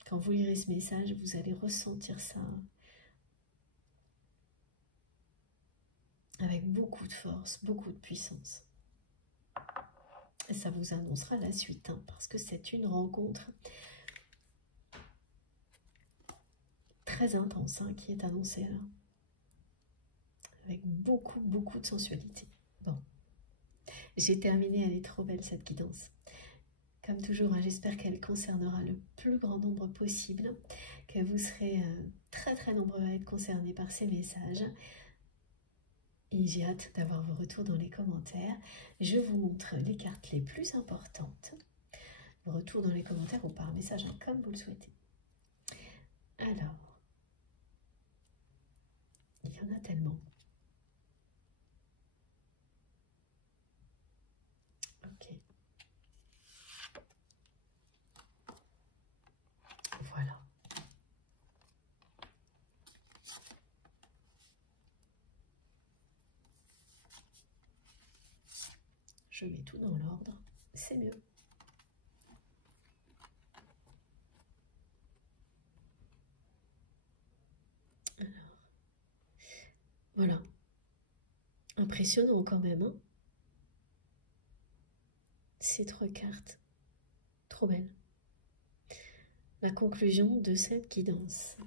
Quand vous lirez ce message, vous allez ressentir ça avec beaucoup de force, beaucoup de puissance. Et ça vous annoncera la suite, hein, parce que c'est une rencontre très intense qui est annoncée là. Avec beaucoup de sensualité. Bon, j'ai terminé, elle est trop belle cette guidance. Comme toujours, j'espère qu'elle concernera le plus grand nombre possible, que vous serez très nombreux à être concernés par ces messages. Et j'ai hâte d'avoir vos retours dans les commentaires. Je vous montre les cartes les plus importantes. Vos retours dans les commentaires ou par message, comme vous le souhaitez. Alors, il y en a tellement. Ok. Voilà. Je mets tout dans l'ordre, c'est mieux. Alors, voilà. Impressionnant quand même, hein? Ces 3 cartes, trop belles. La conclusion de cette guidance.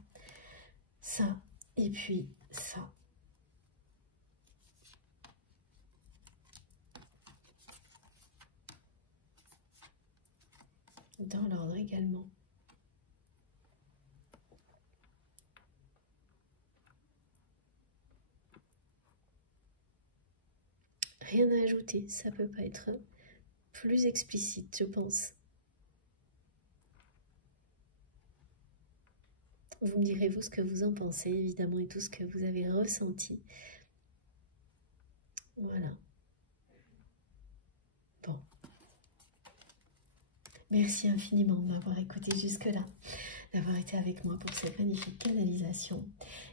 Ça, et puis ça. Dans l'ordre également. Rien à ajouter, ça peut pas être plus explicite, je pense. Vous me direz, vous, ce que vous en pensez, évidemment, et tout ce que vous avez ressenti. Voilà. Bon. Merci infiniment de m'avoir écouté jusque-là, d'avoir été avec moi pour cette magnifique canalisation.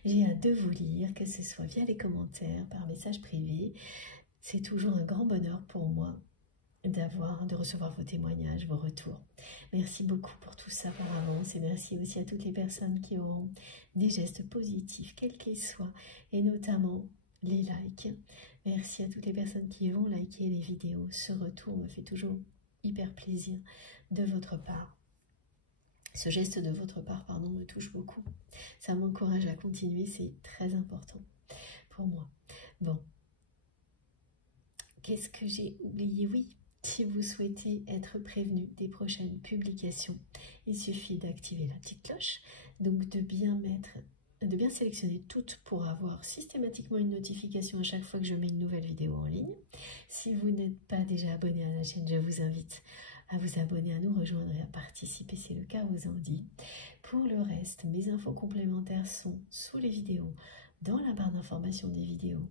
J'ai hâte de vous lire, que ce soit via les commentaires, par message privé. C'est toujours un grand bonheur pour moi de recevoir vos témoignages, vos retours. Merci beaucoup pour tout ça par avance et merci aussi à toutes les personnes qui auront des gestes positifs, quels qu'ils soient, et notamment les likes. Merci à toutes les personnes qui vont liker les vidéos. Ce retour me fait toujours hyper plaisir de votre part. Ce geste de votre part, pardon, me touche beaucoup. Ça m'encourage à continuer, c'est très important pour moi. Bon. Qu'est-ce que j'ai oublié? Oui, si vous souhaitez être prévenu des prochaines publications, il suffit d'activer la petite cloche, donc de bien sélectionner toutes pour avoir systématiquement une notification à chaque fois que je mets une nouvelle vidéo en ligne. Si vous n'êtes pas déjà abonné à la chaîne, je vous invite à vous abonner, à nous rejoindre et à participer si le cœur vous en dit. Pour le reste, mes infos complémentaires sont sous les vidéos, dans la barre d'information des vidéos.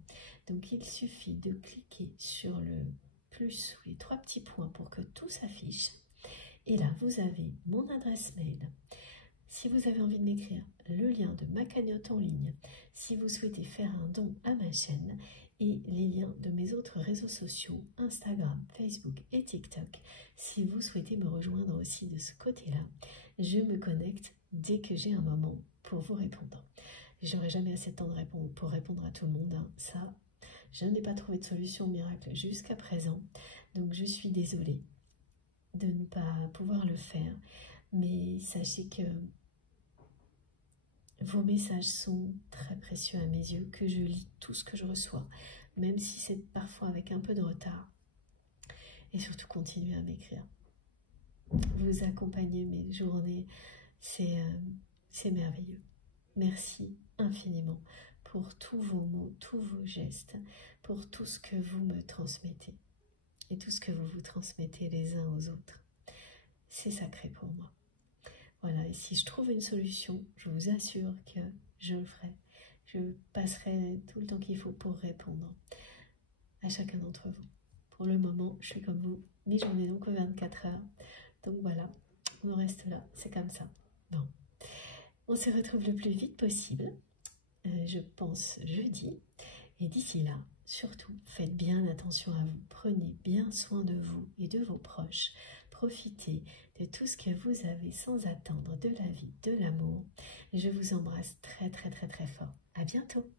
Donc il suffit de cliquer sur le plus ou les 3 petits points pour que tout s'affiche. Et là, vous avez mon adresse mail. Si vous avez envie de m'écrire, le lien de ma cagnotte en ligne, si vous souhaitez faire un don à ma chaîne, et les liens de mes autres réseaux sociaux, Instagram, Facebook et TikTok. Si vous souhaitez me rejoindre aussi de ce côté-là, je me connecte dès que j'ai un moment pour vous répondre. J'aurai jamais assez de temps pour répondre à tout le monde, hein. Ça, je n'ai pas trouvé de solution miracle jusqu'à présent, donc je suis désolée de ne pas pouvoir le faire, mais sachez que vos messages sont très précieux à mes yeux, que je lis tout ce que je reçois, même si c'est parfois avec un peu de retard. Et surtout, continuez à m'écrire. Vous accompagnez mes journées, c'est merveilleux. Merci infiniment pour tous vos mots, tous vos gestes, pour tout ce que vous me transmettez et tout ce que vous vous transmettez les uns aux autres. C'est sacré pour moi. Voilà, et si je trouve une solution, je vous assure que je le ferai. Je passerai tout le temps qu'il faut pour répondre à chacun d'entre vous. Pour le moment, je suis comme vous, mi-journée, donc 24 heures. Donc voilà, on reste là, c'est comme ça. Bon, on se retrouve le plus vite possible, je pense jeudi. Et d'ici là, surtout, faites bien attention à vous. Prenez bien soin de vous et de vos proches. Profitez de tout ce que vous avez sans attendre, de la vie, de l'amour. Je vous embrasse très très très très fort. À bientôt.